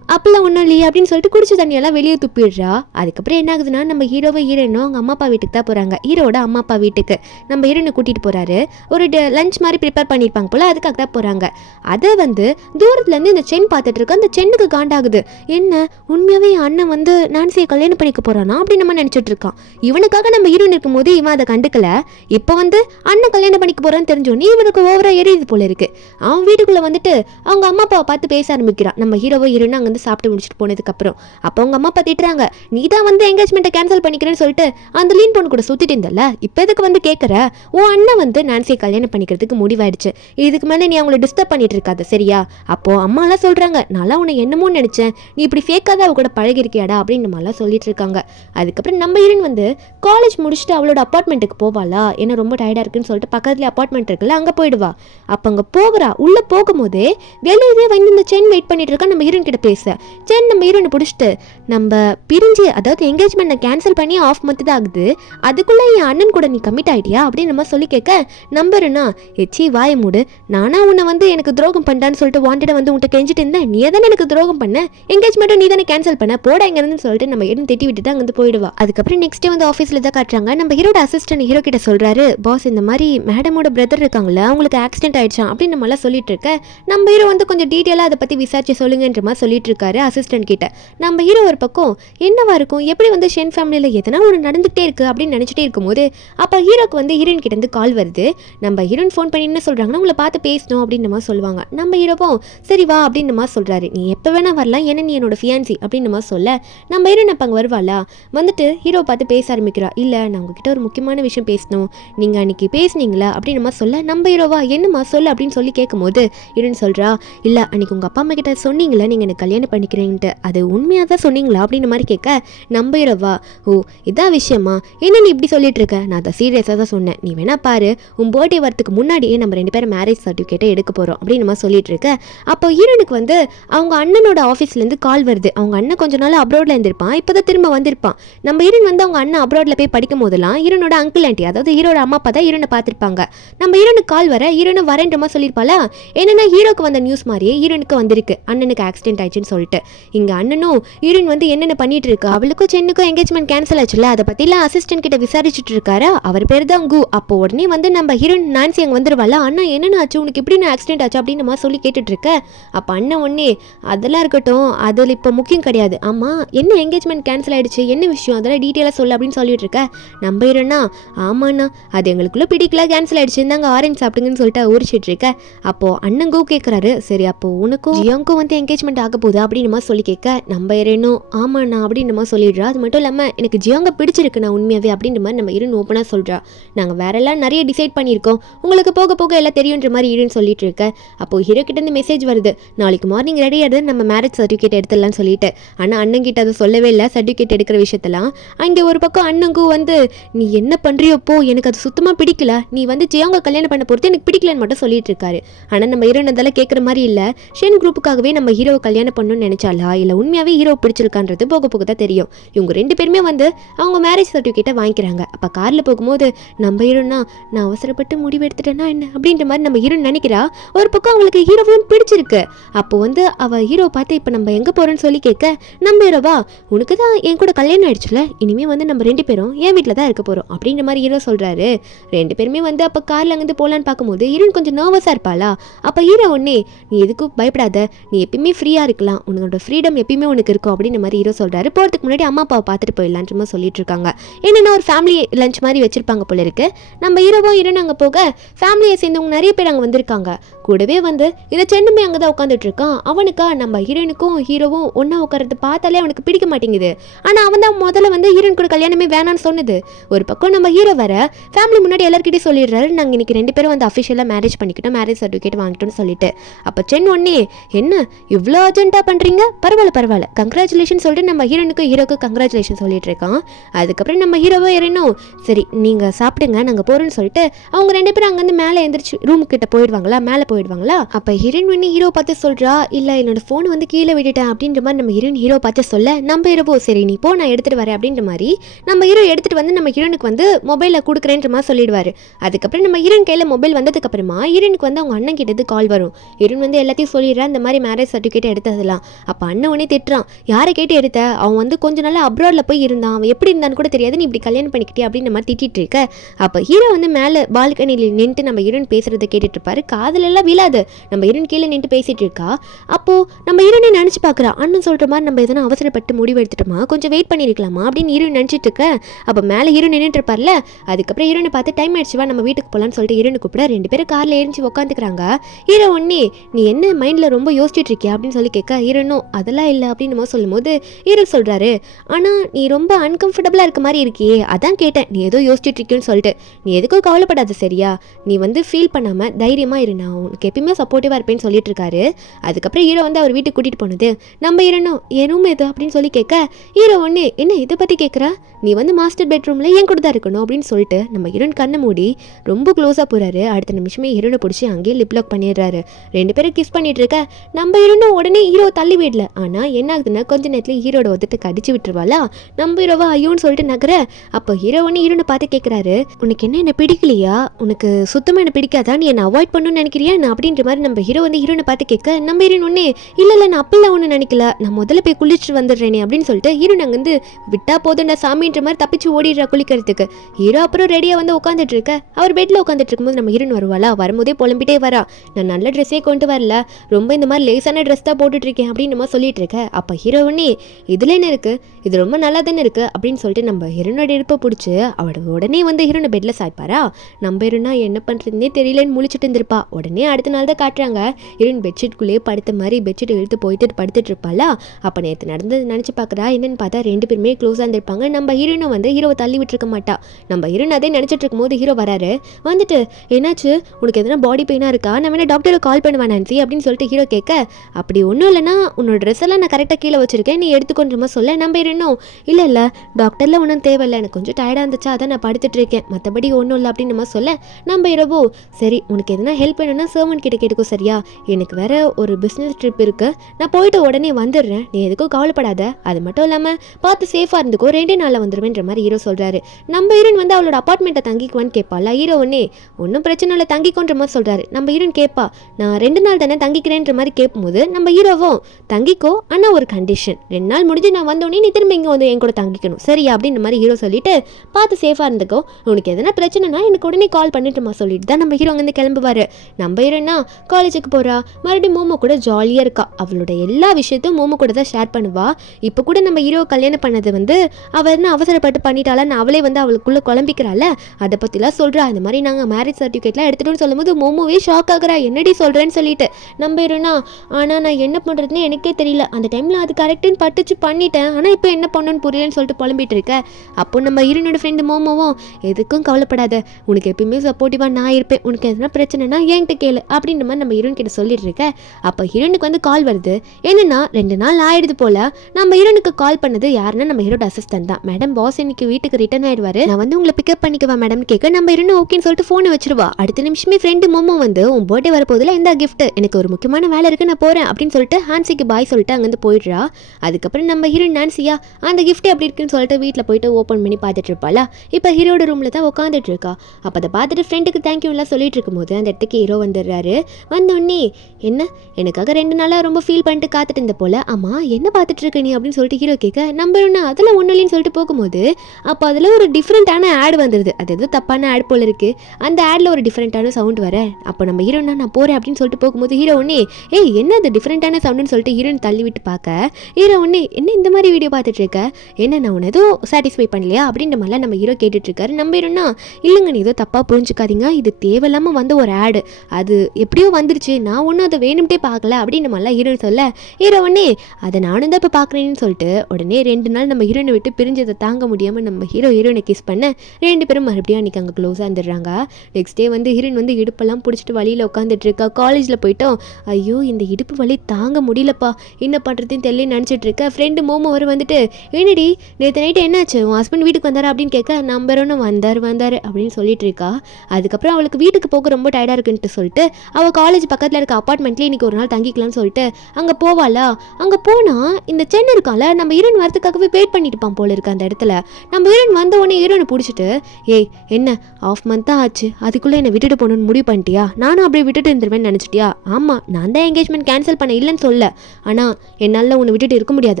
அப்பெல்லாம் ஒன்றும் இல்லையே அப்படின்னு சொல்லிட்டு குடிச்ச தண்ணியெல்லாம் வெளியே துப்பிடுறா. அதுக்கப்புறம் என்ன ஆகுதுன்னா நம்ம ஹீரோவை ஹீரோயினும் அவங்க அம்மா அப்பா வீட்டுக்கு தான் போகிறாங்க. ஹீரோட அம்மா அப்பா வீட்டுக்கு நம்ம ஹீரோனை கூட்டிகிட்டு போகிறாரு. ஒரு லஞ்ச் மாதிரி ப்ரிப்பேர் பண்ணியிருப்பாங்க போல், அதுக்காக தான் போகிறாங்க. அதை வந்து தூரத்துலேருந்து இந்த சென் பார்த்துட்டு இருக்கு. அந்த சென்னுக்கு காண்டாகுது. என்ன உண்மையாகவே என் அண்ணன் வந்து நான்சியை கல்யாணம் பண்ணிக்க போகிறானா அப்படின்னு நம்ம நினச்சிட்டு இருக்கான். இவனுக்காக நம்ம ஹீரோயின் இருக்கும்போது இவன் அதை கண்டுக்கல. இப்போ வந்து அண்ணன் கல்யாணம் பண்ணிக்க போகிறான்னு தெரிஞ்சோன்னே இவனுக்கு ஓவராக எரியுது போல இருக்கு. அவன் வீட்டுக்குள்ளே வந்துட்டு அவங்க அம்மா அப்பாவை பார்த்து பேச ஆரம்பிக்கிறான். நம்ம ஹீரோவை ஹீரோன்னு அங்கே சாப்பிட்டு முடிச்சுட்டு போனதுக்கப்புறம் அப்போ அவங்க அம்மா பார்த்துட்டுறாங்க. நீ தான் வந்து என்கேஜ்மெண்ட்டை கேன்சல் பண்ணிக்கிறேன்னு சொல்லிட்டு அந்த லீன் பொண்ணு கூட சுற்றிட்டு இருந்தல, இப்போ எதுக்கு வந்து கேட்குற, உன் அண்ணன் வந்து நான்சியை கல்யாணம் பண்ணிக்கிறதுக்கு முடிவாயிடுச்சு, இதுக்கு மேலே நீ அவங்கள டிஸ்டர்ப் பண்ணிட்டு இருக்காத சரியா. அப்போ அம்மாலாம் சொல்கிறாங்க நான்லாம் உன்னை என்னமோ நினச்சேன், நீ இப்படி ஃபேக்காக அவ கூட பழகிருக்கியாடா அப்படின்னு நம்மளாம் சொல்லிட்டு இருக்காங்க. அதுக்கப்புறம் நம்ம ஹீரோயின் வந்து காலேஜ் முடிச்சுட்டு அவளோட அப்பார்ட்மெண்ட்டுக்கு போவாளா, ஏன்னா ரொம்ப டயர்டாக இருக்குன்னு சொல்லிட்டு பக்கத்துல அப்பார்ட்மெண்ட் இருக்குல்ல அங்கே போயிடுவா. அப்போ அங்கே போகிறா. உள்ளே போகும்போதே வெளியே வந்து இந்த செயின் வெயிட் பண்ணிட்டு இருக்கா. நம்ம ஹீரோயின் கிட்ட பேச சென் நம்ம ஹீரோனை பிடிச்சிட்டு நம்ம பிரிஞ்சு அதாவது என்கேஜ்மெண்ட்டை கேன்சல் பண்ணி ஆஃப் மந்த் தான் ஆகுது, அதுக்குள்ளே என் அண்ணன் கூட நீ கமிட் ஆகிட்டியா அப்படின்னு நம்ம சொல்லி கேட்க நம்பருன்னா எச்சி வாய மூடு, நானா உன்னை வந்து எனக்கு துரோகம் பண்ணிட்டான்னு சொல்லிட்டு வாண்டடை வந்து உன்ட்ட கெஞ்சிட்டு இருந்தேன், நீ தானே எனக்கு துரோகம் பண்ண, என்கேஜ்மெண்ட்டை நீ தானே கேன்சல் பண்ண, போட எங்கன்னு சொல்லிட்டு நம்ம ஹீரோன் திட்டி விட்டுட்டு அங்கே போயிடுவா. அதுக்கப்புறம் நெக்ஸ்ட் டே வந்து ஆஃபீஸில் தான் காட்டுறாங்க. நம்ம ஹீரோட அசிஸ்டன்ட் ஹீரோ கிட்ட சொல்றாரு, பாஸ் இந்த மாதிரி மேடமோட பிரதர் இருக்காங்களா அவங்களுக்கு ஆக்சிடென்ட் ஆயிடுச்சான் அப்படின்னு நம்மளாம் சொல்லிட்டு இருக்க. நம்ம ஹீரோ வந்து கொஞ்சம் டீட்டெயிலாக அதை பற்றி விசாரிச்சு சொல்லுங்கன்ற மாதிரி சொல்லிட்டு இருக்காரு அசிஸ்டன்ட் கிட்ட. நம்ம ஹீரோ ஒரு பக்கம் என்னவா இருக்கும், எப்படி வந்து ஷென் ஃபேமிலியில் எதனா ஒன்று நடந்துகிட்டே இருக்கு அப்படின்னு நினச்சிட்டே இருக்கும்போது அப்போ ஹீரோக்கு வந்து ஹீரோயின் கிட்ட இருந்து கால் வருது. நம்ம ஹீரோயின் ஃபோன் பண்ணி என்ன சொல்கிறாங்கன்னா உங்களை பார்த்து பேசணும் அப்படின்னு மாதிரி சொல்லுவாங்க. நம்ம ஹீரோவும் சரி வா அப்படின்னு மாதிரி சொல்கிறாரு. நீ எப்போ வேணா வரலாம், ஏன்னா நீ என்னோட ஃபியான்சி அப்படின்னு மாதிரி சொல்ல நம்ம ஹீரோயின் அப்போ அங்கே வருவாளா, வந்துட்டு ஹீரோ பார்த்து பேச ஆரம்பிக்கிறா. இல்லை நான் உங்ககிட்ட ஒரு முக்கியமான விஷயம் பேசணும், நீங்கள் அன்றைக்கி பேசுனீங்களா அப்படின்னு மாதிரி சொல்ல நம்ம ஹீரோவா என்னம்மா சொல்லு அப்படின்னு சொல்லி கேட்கும்போது ஹீரோயின் சொல்கிறா, இல்லை அன்றைக்கி உங்கள் அப்பா அம்மா கிட்ட சொன்னீங்களா நீங்கள் எனக்கு கல்யாணம் பண்ணிக்கிறேன்ட்டு, அது உண்மையாக தான் சொன்னீங்களா அப்படின்னு மாதிரி கேட்க நம்பிடுவா. ஓ இதான் விஷயமா, என்ன நீ இப்படி சொல்லிட்டு இருக்க, நான் அதை சீரியஸாக தான் சொன்னேன், நீ வேணா பாரு உன் பர்த்டே வரத்துக்கு முன்னாடியே நம்ம 2 பேரும் மேரேஜ் சர்டிஃபிகேட்டை எடுக்க போகிறோம் அப்படின்னு நம்ம சொல்லிட்டு இருக்க. அப்போ ஹீரோனுக்கு வந்து அவங்க அண்ணனோட ஆஃபீஸ்லேருந்து கால் வருது. அவங்க அண்ணன் கொஞ்ச நாள் அப்ராடில் இருந்திருப்பான், இப்போ தான் திரும்ப வந்திருப்பான். நம்ம ஹீரோன் வந்து அவங்க அண்ணன் அப்ராடில் போய் படிக்கும் போதெல்லாம் ஹீரோனோட அங்கிள் ஆண்டி அதாவது ஹீரோட அம்மா அப்பா தான் ஹீரோனை பார்த்துருப்பாங்க. நம்ம ஹீரோனுக்கு கால் வர ஹீரோனை வரேன்றமா சொல்லியிருப்பாளா, என்னன்னா ஹீரோக்கு வந்த நியூஸ் மாதிரியே ஹீரோனுக்கு வந்திருக்கு, அண்ணனுக்கு ஆக்சிடென்ட் ஆயிடுச்சுன்னு சொல்லிட்டு. இங்கே அண்ணனும் ஹீரோயின் வந்து என்னென்ன பண்ணிட்டு இருக்கா, அவளுக்கும் சென்னுக்கும் என்கேஜ்மெண்ட் கேன்சல் ஆச்சுல, அதை பற்றிலாம் அசிஸ்டன்ட் கிட்ட விசாரிச்சுட்டு இருக்காரு. அவர் பேர் தான் கு. அப்போ உடனே வந்து நம்ம ஹீரோயின் நான்சி அங்கே வந்துருவாள். அண்ணா என்னென்ன ஆச்சு உனக்கு இப்படி ஆக்சிடென்ட் ஆச்சு அப்படின்னு நம்ம சொல்லி கேட்டுட்டு இருக்க. அப்போ அண்ணன் ஒன்னே அதெல்லாம் இருக்கட்டும், அதில் இப்போ முக்கியம் கிடையாது, ஆமாம் என்ன என்கேஜ்மெண்ட் கேன்சல் ஆயிடுச்சு என்ன விஷயம் அதெல்லாம் டீட்டெயிலாக சொல்லு அப்படின்னு சொல்லிட்டு இருக்க. நம்ம ஹீரோனா ஆமாண்ணா அது எங்களுக்குள்ள பிடிக்கல கேன்சல் ஆயிடுச்சு, இருந்தாங்க ஆரஞ்சு சாப்பிட்டுங்கன்னு சொல்லிட்டு ஊறிச்சிட்டு இருக்க. அப்போ அண்ணன் கு கேட்குறாரு, சரி அப்போ உனக்கும் ஜியோங்கும் வந்து என்கேஜ்மெண்ட் ஆக போகுது நடக்குது அப்படின்னு சொல்லி கேட்க நம்ம ஹீரோனும் ஆமாண்ணா அப்படின்னு சொல்லிடுறா. அது மட்டும் இல்லாமல் எனக்கு ஜியோங்க பிடிச்சிருக்கு நான் உண்மையாகவே அப்படின்ற மாதிரி நம்ம ஹீரோன் ஓப்பனாக சொல்கிறா. நாங்கள் வேறெல்லாம் நிறைய டிசைட் பண்ணியிருக்கோம், உங்களுக்கு போக போக எல்லாம் தெரியுன்ற மாதிரி ஹீரோன்னு சொல்லிட்டு இருக்க. அப்போது ஹீரோ கிட்டேருந்து மெசேஜ் வருது, நாளைக்கு மார்னிங் ரெடியாகிறது நம்ம மேரேஜ் சர்டிஃபிகேட் எடுத்துடலாம்னு சொல்லிட்டு. ஆனால் அண்ணன் கிட்ட அதை சொல்லவே இல்லை சர்டிஃபிகேட் எடுக்கிற விஷயத்தெல்லாம். அங்கே ஒரு பக்கம் அண்ணங்கும் வந்து நீ என்ன பண்ணுறியோப்போ எனக்கு அது சுத்தமாக பிடிக்கல, நீ வந்து ஜியோங்க கல்யாணம் பண்ண பொறுத்து எனக்கு பிடிக்கலன்னு மட்டும் சொல்லிட்டு இருக்காரு. ஆனால் நம்ம ஹீரோன் அதெல்லாம் கேட்குற மாதிரி இல்லை. ஷென் குரூப்புக்காகவே நம்ம ஹீரோவை கல்யாணம் பண்ணணும்னு நினைச்சாலா இல்லை உண்மையாகவே ஹீரோ பிடிச்சிருக்கான்றது போக போக தான் தெரியும். இவங்க 2 பேருமே வந்து அவங்க மேரேஜ் சர்டிஃபிகேட்டை வாங்கிக்கிறாங்க. அப்போ காரில் போகும்போது நம்ம ஹீரோனா நான் அவசரப்பட்டு முடிவு எடுத்துட்டேன்னா என்ன அப்படின்ற மாதிரி நம்ம ஹீரோன் நினைக்கிறா. ஒரு பக்கம் அவங்களுக்கு ஹீரோவும் பிடிச்சிருக்கு. அப்போ வந்து அவள் ஹீரோ பார்த்து இப்போ நம்ம எங்கே போகிறோன்னு சொல்லி கேட்க நம்ம ஹீரோவா உனக்கு தான் என் கூட கல்யாணம் ஆயிடுச்சுல, இனிமேல் வந்து நம்ம 2 பேரும் என் வீட்டில் தான் இருக்க போகிறோம் அப்படின்ற மாதிரி ஹீரோ சொல்கிறாரு. 2 பேருமே வந்து அப்போ காரில் அங்கேருந்து போகலான்னு பார்க்கும்போது ஹீரோன் கொஞ்சம் நர்வஸாக இருப்பாளா. அப்போ ஹீரோ ஒன்னே நீ எதுக்கும் பயப்படாத, நீ எப்பயுமே ஃப்ரீயாக இருக்கலாம், உன்னோட ஃப்ரீடம் எப்பயுமே உனக்கு இருக்கும் அப்படின்ற மாதிரி ஹீரோ சொல்கிறாரு. போகிறதுக்கு முன்னாடி அம்மா அப்பாவை பார்த்துட்டு போயிடலான்ற மாதிரி சொல்லிட்டு இருக்காங்க. என்னென்னா ஒரு ஃபேமிலி லஞ்ச் மாதிரி வச்சுருப்பாங்க போல இருக்கு. நம்ம ஹீரோவும் ஹீரோன் அங்கே போக ஃபேமிலியை சேர்ந்தவங்க நிறைய பேர் அங்கே வந்திருக்காங்க. கூடவே வந்து இந்த சென்னுமே அங்கே தான் உட்காந்துட்டு இருக்கான். அவனுக்கா நம்ம ஹீரோனுக்கும் ஹீரோவும் ஒன்றா உட்காரது பார்த்தாலே அவனுக்கு பிடிக்க மாட்டேங்குது. ஆனால் அவன் தான் முதல்ல வந்து ஹீரோன் கூட கல்யாணமே வேணான்னு சொன்னது. ஒரு பக்கம் நம்ம ஹீரோ வர ஃபேமிலி முன்னாடி எல்லாருக்கிட்டே சொல்லிடுறாரு, நாங்கள் இன்னைக்கு 2 பேரும் வந்து அஃபிஷியலாக மேரேஜ் பண்ணிக்கிட்டோம், மேரேஜ் சர்டிஃபிகேட் வாங்கிட்டோம்னு சொல்லிட்டு. அப்போ சென் ஒன்னே என்ன இவ்வளோ அர்ஜென்ட்டாக பண்ணுறீங்க, பரவாயில்ல கங்க்ராச்சுலேஷன் சொல்லிட்டு நம்ம ஹீரோக்கு கங்க்ராச்சுலேஷன் சொல்லிட்டு இருக்கான். அதுக்கப்புறம் நம்ம ஹீரோவை இறணும் சரி நீங்கள் சாப்பிடுங்க நாங்கள் போகிறோன்னு சொல்லிட்டு அவங்க 2 பேரும் அங்கேருந்து மேலே எழுந்திரிச்சு ரூம் கிட்ட மேலே போயிடுவாங்களா. அப்போ ஹீரோயின் வந்து ஹீரோ பார்த்து சொல்கிறா, இல்லை என்னோட ஃபோன் வந்து கீழே விட்டுட்டேன் அப்படின்ற மாதிரி நம்ம ஹீரோ பார்த்து சொல்ல நம்ம ஹீரோவோ சரி நீ போ நான் எடுத்துகிட்டு வரேன் அப்படின்ற மாதிரி நம்ம ஹீரோ எடுத்துகிட்டு வந்து நம்ம ஹீரோனுக்கு வந்து மொபைலில் கொடுக்குறேன்ற மாதிரி சொல்லிடுவார். அதுக்கப்புறம் நம்ம ஹீரோன் கையில் மொபைல் வந்ததுக்கப்புறமா ஹீரோனுக்கு வந்து அவங்க அண்ணன் கிட்டது கால் வரும். ஹீரோன் வந்து எல்லாத்தையும் சொல்லிடுறேன் இந்த மாதிரி மேரேஜ் சர்டிஃபிகேட் எடுத்ததெல்லாம். அப்போ அண்ணன் உடனே திட்டுறான், யாரை கேட்டு எடுத்த, அவன் வந்து கொஞ்ச நாள் அப்ராடில் போய் இருந்தான், அவன் எப்படி இருந்தான்னு கூட தெரியாது, நீ இப்படி கல்யாணம் பண்ணிக்கிட்டே அப்படின்ற மாதிரி திட்டிட்டு இருக்க. அப்போ ஹீரோ வந்து மேலே பால்கனியில் நின்று நம்ம ஹீரோன் பேசுறதை கேட்டுட்டு இருப்பாரு. காதலெல்லாம் விழாது, நம்ம ஹீரோன் கீழே நின்று பேசிட்டு இருக்கா. அப்போ நம்ம ஹீரோனை நினச்சி பார்க்குறா, அண்ணன் சொல்கிற மாதிரி நம்ம எதனா அவசரப்பட்டு முடிவு எடுத்துட்டோமா, கொஞ்சம் வெயிட் பண்ணியிருக்கலாமா அப்படின்னு ஹீரோன் நினச்சிட்டு இருக்க. அப்போ மேலே ஹீரோ நின்றுட்டு இருப்பார்ல. அதுக்கப்புறம் ஹீரோனை பார்த்து டைம் ஆயிடுச்சுவா நம்ம வீட்டுக்கு போகலான்னு சொல்லிட்டு ஹீரோனை கூப்பிட 2 பேரும் காரில் ஏறிச்சு உட்காந்துக்கிறாங்க. ஹீரோ ஒன்னே நீ என்ன மைண்டில் ரொம்ப யோசிச்சுட்டு இருக்கியா அப்படின்னு சொல்லி கேட்க ஹீரோனும் அதெல்லாம் இல்லை அப்படின்னு சொல்லும் போது ஹீரோ சொல்கிறாரு, ஆனால் நீ ரொம்ப அன்கம்ஃபர்டபுளாக இருக்க மாதிரி இருக்கியே, அதான் கேட்டேன் நீ ஏதோ யோசிச்சுட்டு இருக்கேன்னு சொல்லிட்டு. நீ எதுக்கும் கவலைப்படாத சரியா, நீ வந்து ஃபீல் பண்ணாமல் தைரியமாக இரு, நான் உனக்கு எப்பயுமே சப்போர்ட்டிவாக இருப்பேன்னு சொல்லிட்டு இருக்காரு. அதுக்கப்புறம் ஹீரோ வந்து அவர் வீட்டுக்கு கூட்டிகிட்டு போனது நம்ம ஹீரோனும் என் ரூம் எது அப்படின்னு சொல்லி கேட்க ஹீரோ ஒன்று என்ன இதை பற்றி கேட்குறா, நீ வந்து மாஸ்டர் பெட்ரூமில் என் கூட தான் இருக்கணும் அப்படின்னு சொல்லிட்டு நம்ம ஹீரோன் கண்ணை மூடி ரொம்ப க்ளோஸாக போகிறாரு. அடுத்த நிமிஷமே ஹீரோனை பிடிச்சி அங்கேயே லிப் லாக் பண்ணிடுறாரு. 2 பேரும் கிஸ் பண்ணிட்டு இருக்க நம்ம ஹீரோனும் உடனே ஹீரோ தள்ளி விடல. ஆனால் என்ன ஆகுதுன்னா கொஞ்ச நேரத்தில் ஹீரோட உதட்டு கடிச்சு விட்டுருவாளா. நம்ம ஹீரோவா ஐயோன்னு சொல்லிட்டு நகர. அப்போ ஹீரோ ஒன்று ஹீரோனை பார்த்து கேட்குறாரு, உனக்கு என்ன பிடிக்கலையா, உனக்கு சுத்தமாக என்ன பிடிக்காதா, நீ என்னை அவாய்ட் பண்ணணும்னு நினைக்கிறியா நான் அப்படின்ற மாதிரி நம்ம ஹீரோ வந்து ஹீரோனை பார்த்து கேட்க நம்ம ஹீரோன் ஒன்னே இல்லை நான் அப்பெல்லாம் ஒன்றும் நினைக்கல, நான் முதல்ல போய் குளிச்சுட்டு வந்துடுறேனே அப்படின்னு சொல்லிட்டு ஹீரோன் அங்கேருந்து விட்டா போதுண்டா சாமின்ற மாதிரி தப்பிச்சு ஓடிடுறா குளிக்கிறதுக்கு. ஹீரோ அப்புறம் ரெடியாக வந்து உட்காந்துட்டு இருக்க. அவர் பெட்டில் உட்காந்துட்டு இருக்கும்போது நம்ம ஹீரோன் வருவாளா. வரும்போதே புலம்பிட்டே வரா, நான் நல்ல ட்ரெஸ்ஸே கொண்டு வரல, ரொம்ப இந்த மாதிரி லேசான ட்ரெஸ் தான் போட்டுட்டு இருக்கேன் அப்படின்னு நம்ம சொல்லிட்டு இருக்க. அப்போ ஹீரோ ஒன்னே இதில் என்ன இருக்கு, இது ரொம்ப நல்லா தானே இருக்கு அப்படின்னு சொல்லிட்டு நம்ம ஹீரோனோட இடுப்பை பிடிச்சி அவட உடனே வந்து ஹீரோனை பெட்டில் சாய்ப்பாரா. நம்ம ஹீரோனா என்ன பண்ணுறதுனே தெரியலன்னு முழிச்சிட்டு இருந்திருப்பா. உடனே அடுத்த நாள் தான் காட்டுறாங்க ஹீரோயின் பெட்ஷீட்குள்ளேயே படுத்த மாதிரி பெட்ஷீட் இழுத்து போயிட்டு படுத்துட்டு இருப்பாளா. அப்போ நேற்று நடந்தது நினச்சி பார்க்குறா. என்னன்னு பார்த்தா 2 பேருமே க்ளோஸாக இருந்திருப்பாங்க. நம்ம ஹீரோனும் வந்து ஹீரோவை தள்ளி விட்டுருக்க மாட்டா. நம்ம ஹீரோன் அதே நினச்சிட்டு இருக்கும்போது ஹீரோ வராரு. வந்துட்டு என்னாச்சு உனக்கு எதனா பாடி பெயினாக இருக்கா, நான் வேணா டாக்டரை கால் பண்ணுவேன் நான்சி அப்படின்னு சொல்லிட்டு ஹீரோ கேட்க, அப்படி ஒன்றும் இல்லைனா உன்னோட ட்ரெஸ் எல்லாம் நான் கரெக்டாக கீழே வச்சிருக்கேன், நீ எடுத்துக்கொண்டுமா சொல்ல. நம்ம ஹீரோனும் இல்லை டாக்டரில் ஒன்றும் தேவையில்லை, எனக்கு கொஞ்சம் டயர்டாக இருந்துச்சா அதான் நான் படுத்துட்டு இருக்கேன், மற்றபடி ஒன்றும் இல்லை அப்படின்னு நம்ம சொல்ல. நம்ம ஹீரோவோ சரி உனக்கு எதனா ஹெல்ப் வேணும்னா சர்வன்ட் கிட்ட கேட்டுக்கோ சரியா, எனக்கு வேற ஒரு பிஸ்னஸ் ட்ரிப் இருக்கு, நான் போயிட்டு உடனே வந்துடுறேன், நீ எதுக்கும் கவலைப்படாத, அது மட்டும் இல்லாமல் பார்த்து சேஃபாக இருந்துக்கோ, 2 நாளில் வந்துடுவேன்ற மாதிரி ஹீரோ சொல்கிறாரு. நம்ம ஹீரோன் வந்து அவளோட அப்பார்ட்மெண்ட்டை தங்கிக்குவான்னு கேட்பாளா. ஹீரோ ஒன்னே ஒன்றும் பிரச்சனை இல்லை தங்கிக்கோன்ற மாதிரி சொல்கிறாரு. நம்ம ஹீரோன் கேட்பா, நான் 2 நாள் தானே தங்கிக்கிறேன்ற மாதிரி கேட்கும்போது நம்ம ஹீரோவும் தங்கிக்கோ ஆனால் ஒரு கண்டிஷன், 2 நாள் முடிஞ்சு நான் வந்தோடனே நீ திரும்ப இங்கே வந்து என் கூட தங்கிக்கணும் சரியா அப்படின்ற மாதிரி ஹீரோ சொல்லிட்டு பார்த்து சேஃபாக இருந்துக்கோ, உனக்கு எதனா பிரச்சனைனா எனக்கு உடனே கால் பண்ணிட்டுமா சொல்லிட்டு தான் நம்ம ஹீரோ வந்து கிளம்புவார். நம்ம ஹீரோனா காலேஜுக்கு போகிறா, மறுபடியும் மோமோ கூட ஜாலியாக இருக்கா, அவளோட எல்லா விஷயத்தையும் மோமோ கூட தான் ஷேர் பண்ணுவா. இப்போ கூட நம்ம ஹீரோ கல்யாணம் பண்ணது வந்து அவள் அவசரப்பட்டு பண்ணிட்டாளான்னு அவளே வந்து அவளுக்குள்ளே குழம்பிக்கிறாள். அதை பற்றிலாம் சொல்கிறா. இந்த மாதிரி நாங்கள் மேரேஜ் சர்டிஃபிகேட்லாம் எடுத்துகிட்டோன்னு சொல்லும்போது மோமோவே ஷாக் ஆகுறா, என்னடி சொல்கிறேன்னு சொல்லிட்டு. நம்ம ஹீரோனா ஆனால் நான் என்ன பண்ணுறது பண்ணுறதுன்னு எனக்கே தெரியல, அந்த டைமில் அது கரெக்டுன்னு பட்டுச்சு பண்ணிட்டேன், ஆனால் இப்போ என்ன பண்ணணும்னு புரியலன்னு சொல்லிட்டு புலம்பிட்டு இருக்க. அப்போ நம்ம ஹீரோனோட ஃப்ரெண்டு மோமோவும் எதுக்கும் கவலைப்படாத, உனக்கு எப்பயுமே சப்போர்ட்டிவாக நான் இருப்பேன், உனக்கு எதனா பிரச்சனைனா என்கிட்ட கேளு அப்படின்ற மாதிரி நம்ம ஹீரோன் கிட்ட சொல்லிட்டு இருக்க. அப்போ ஹீரோனுக்கு வந்து கால் வருது. என்னன்னா 2 நாள் ஆயிடுது போல. நம்ம ஹீரோனுக்கு கால் பண்ணது யாருன்னா நம்ம ஹீரோட அசிஸ்டன்ட் தான். மேடம் பாஸ் இன்னைக்கு வீட்டுக்கு ரிட்டர்ன் ஆயிடுவாரு, நான் வந்து உங்களை பிக்கப் பண்ணிக்குவா மேடம் கேட்க நம்ம ஹீரோன் ஓகேன்னு சொல்லிட்டு ஃபோனை வச்சிருவா. அடுத்த நிமிஷமே ஃப்ரெண்டு மோமோ வந்து உன் பர்த்டே வரப்போதில் இந்த கிஃப்ட், எனக்கு ஒரு முக்கியமான வேலை இருக்கு நான் போறேன் அப்படின்னு சொல்லிட்டு ஹான்சிக்கு பாய் சொல்லிட்டு அங்கேருந்து போயிடுறா. அதுக்கப்புறம் நம்ம ஹீரோயின் நான்சியா அந்த கிஃப்ட் எப்படி இருக்குன்னு சொல்லிட்டு வீட்டில் போயிட்டு ஓப்பன் பண்ணி பார்த்துட்டு இருப்பாளா. இப்போ ஹீரோட ரூமில் தான் உட்காந்துட்டு இருக்கா. அப்போ அதை பார்த்துட்டு ஃப்ரெண்டுக்கு தேங்க்யூலாம் சொல்லிட்டு இருக்கும்போது அந்த இடத்துக்கு ஹீரோ வந்துடுறாரு. வந்தோடனே என்ன எனக்காக 2 நாளாக ரொம்ப ஃபீல் பண்ணிட்டு காத்துட்டு இருந்த போல, ஆமா என்ன பார்த்துட்டு இருக்க நீ அப்படின்னு சொல்லிட்டு ஹீரோ கேட்க, நம்ம ஒன்று அதில் ஒன்றும் இல்லைன்னு சொல்லிட்டு போகும்போது அப்போ அதில் ஒரு டிஃப்ரெண்ட்டான ஆட் வந்துடுது. அது எதுவும் தப்பான ஆட் போல இருக்கு. அந்த ஆடில் ஒரு டிஃப்ரெண்ட்டான சவுண்ட் வர. அப்போ நம்ம ஹீரோனா நான் போகிறேன் அப்படின்னு சொல்லிட்டு போகும்போது ஹீரோ ஒன்னே ஏய் என்ன அது டிஃப்ரெண்ட்டான சவுண்டுன்னு சொல்லிட்டு ஹீரோயின் தள்ளி விட்டு பார்க்க, ஹீரோ ஒன்னே என்ன இந்த மாதிரி வீடியோ பார்த்துட்டு இருக்க, என்ன நான் உன்னை எதுவும் சாட்டிஸ்ஃபை பண்ணலையா அப்படின்ற மாதிரிலாம் நம்ம ஹீரோ கேட்டுட்டு இருக்காரு. நம்ம ஹீரோனா இல்லைங்க நீ ஏதோ தப்பாக புரிஞ்சுக்காதீங்க, இது தேவையில்லாமல் வந்து ஒரு ஆடு, அது எப்படியோ வந்துருச்சு, நான் ஒன்றும் அதை வேணும்ட்டே பார்க்கல அப்படின்ற மாதிரிலாம் ஹீரோயின் சொல்ல, ஹீரோ உடனே அதை நானும் தான் இப்போ பார்க்குறேன்னு சொல்லிட்டு உடனே 2 நாள் நம்ம ஹீரோனை விட்டு பிரிஞ்சதை தாங்க முடியாமல் நம்ம ஹீரோனை கிஸ் பண்ண 2 பேரும் மறுபடியும் அன்றைக்கி அங்கே க்ளோஸாக இருந்துடுறாங்க. நெக்ஸ்ட் டே வந்து ஹீரோயின் வந்து இடுப்பெல்லாம் பிடிச்சிட்டு வழியில் உட்காந்துட்டு இருக்கா. காலேஜில் போயிட்டோம், ஐயோ இந்த இடுப்பு வலி தாங்க முடியலப்பா, என்ன பண்ணுறதுன்னு தெரியல நினச்சிட்டு இருக்க. ஃப்ரெண்டு மோமோ வர வந்துட்டு என்னடி நேற்று நைட்டு என்னாச்சு, உன் ஹஸ்பண்ட் வீட்டுக்கு வந்தாரா அப்படின்னு கேட்க, நம்பரோன்னு வந்தார் அப்படின்னு சொல்லிட்டு இருக்கா. அதுக்கப்புறம் அவளுக்கு வீட்டுக்கு போக ரொம்ப டயர்டாக இருக்குன்ட்டு சொல்லிட்டு அவள் காலேஜ் பக்கத்தில் இருக்க அப்பார்ட்மெண்ட்லேயே இன்றைக்கி ஒரு நாள் தங்கிக்கலாம்னு சொல்லிட்டு அங்கே போவாளா. அங்கே போனால் இந்த சென்னை இருக்கால நம்ம ஹீரோயின் வரதுக்காகவே வெயிட் பண்ணிட்டுப்பான் போல இருக்கு அந்த இடத்துல. நம்ம ஹீரோயின் வந்த உடனே ஹீரோனை பிடிச்சிட்டு ஏய் என்ன ½ மந்த் தான் ஆச்சு, அதுக்குள்ளே என்னை விட்டுட்டு போகணுன்னு முடிவு பண்ணிட்டியா, நானும் அப்படியே விட்டுட்டு இருந்துருவேன்னு நினச்சிட்டியா, ஆமாம் நான் தான் என்கேஜ்மெண்ட் கேன்சல் பண்ண இல்லைன்னு சொல்ல, ஆனால் என்னால் உன்னை விட்டுட்டு இருக்க முடியாது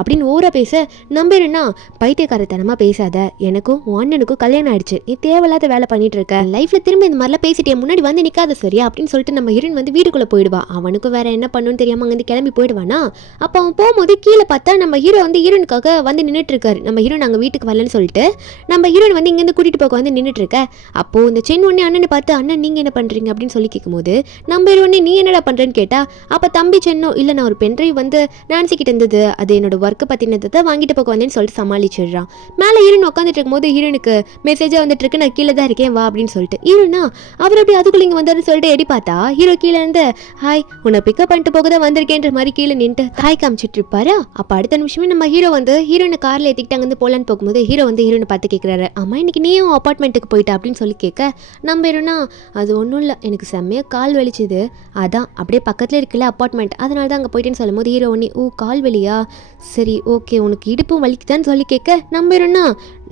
அப்படின்னு ஓர பேச, நம்பிடுன்னா பைத்தியக்காரத்தனமாக பேசாத, எனக்கும் அண்ணனுக்கும் கல்யாணம் ஆயிடுச்சு, நீ தேவையில்லாத வேலை பண்ணிட்டு இருக்க, லைஃப்பில் திரும்ப இந்த மாதிரிலாம் பேசிட்டே முன்னாடி வந்து நிற்காத சரியா அப்படின்னு சொல்லிட்டு நம்ம ஹீரோயின் வந்து வீட்டுக்குள்ளே போயிடுவா. அவனுக்கும் வேற என்ன பண்ணணும்னு தெரியாமல் அங்கேருந்து கிளம்பி போயிடுவானா. அப்போ அவன் போகும்போது கீழே பார்த்தா நம்ம ஹீரோ வந்து ஹீரோனுக்காக வந்து நின்றுட்டு இருக்காரு. நம்ம ஹீரோ நாங்கள் வீட்டுக்கு வரலன்னு சொல்லிட்டு நம்ம ஹீரோன் வந்து இங்கேருந்து கூட்டிகிட்டு போக வந்து நின்றுட்டு இருக்க. அப்போது இந்த சென் ஒன்னே அண்ணனை பார்த்து அண்ணன் நீங்கள் என்ன பண்ணுறீங்க அப்படின்னு சொல்லி கேட்கும்போது நம்ம ஹீரோனே நீ என்னடா பண்ணுறேன்னு கேட்டால், அப்போ தம்பி சென்னோ இல்லை நான் ஒரு பென்ட்ரைவ் வந்து நான்சி கிட்ட இருந்தது, அது என்னோட ஒர்க்கு பற்றினதை வாங்கிட்டு போக வந்தேன்னு சொல்லிட்டு சமாளிச்சிடுறான். மேலே ஹீரோன் உட்காந்துட்டு இருக்கும்போது ஹீரோனுக்கு மெசேஜாக வந்துட்டு இருக்கு, நான் கீழே தான் இருக்கேன் வா அப்படின்னு சொல்லிட்டு. ஹீரோனா அவர் அப்படி அதுக்குள்ள இங்கே வந்தாருன்னு சொல்லிட்டு எடி பார்த்தா ஹீரோ கீழே இருந்து ஹாய் உன்னை பிக்கப் பண்ணிட்டு போக தான் வந்திருக்கேன்ற மாதிரி கீழே நின்று ஹாய் காமிச்சிட்டு இருப்பாரு. அப்போ அடுத்த நிமிஷமே நம்ம ஹீரோ வந்து ஹீரோனை காரில் ஏற்றிக்கிட்டு அங்கேருந்து போகலான்னு போகும்போது ஹீரோ வந்து ஹீரோனை பார்த்து கேட்குறாரு, அம்மா இன்னைக்கு நீயும் அப்பார்ட்மெண்ட்டுக்கு போயிட்டா அப்படின்னு சொல்லி கேட்க, நம்ம ஹீரோனா அது ஒன்றும் இல்லை எனக்கு செம்மையாக கால் வலிச்சுது, அதான் அப்படியே பக்கத்தில் இருக்குல்ல அப்பார்ட்மெண்ட் அதனால தான் அங்கே போயிட்டேன்னு சொல்லும் போது ஹீரோ ஒன்னி ஓ கால் வலியா சரி ஓகே உனக்கு இடுப்பும் வலிக்குதான்னு சொல்லி கேட்க, நம்ம ஹீரோனா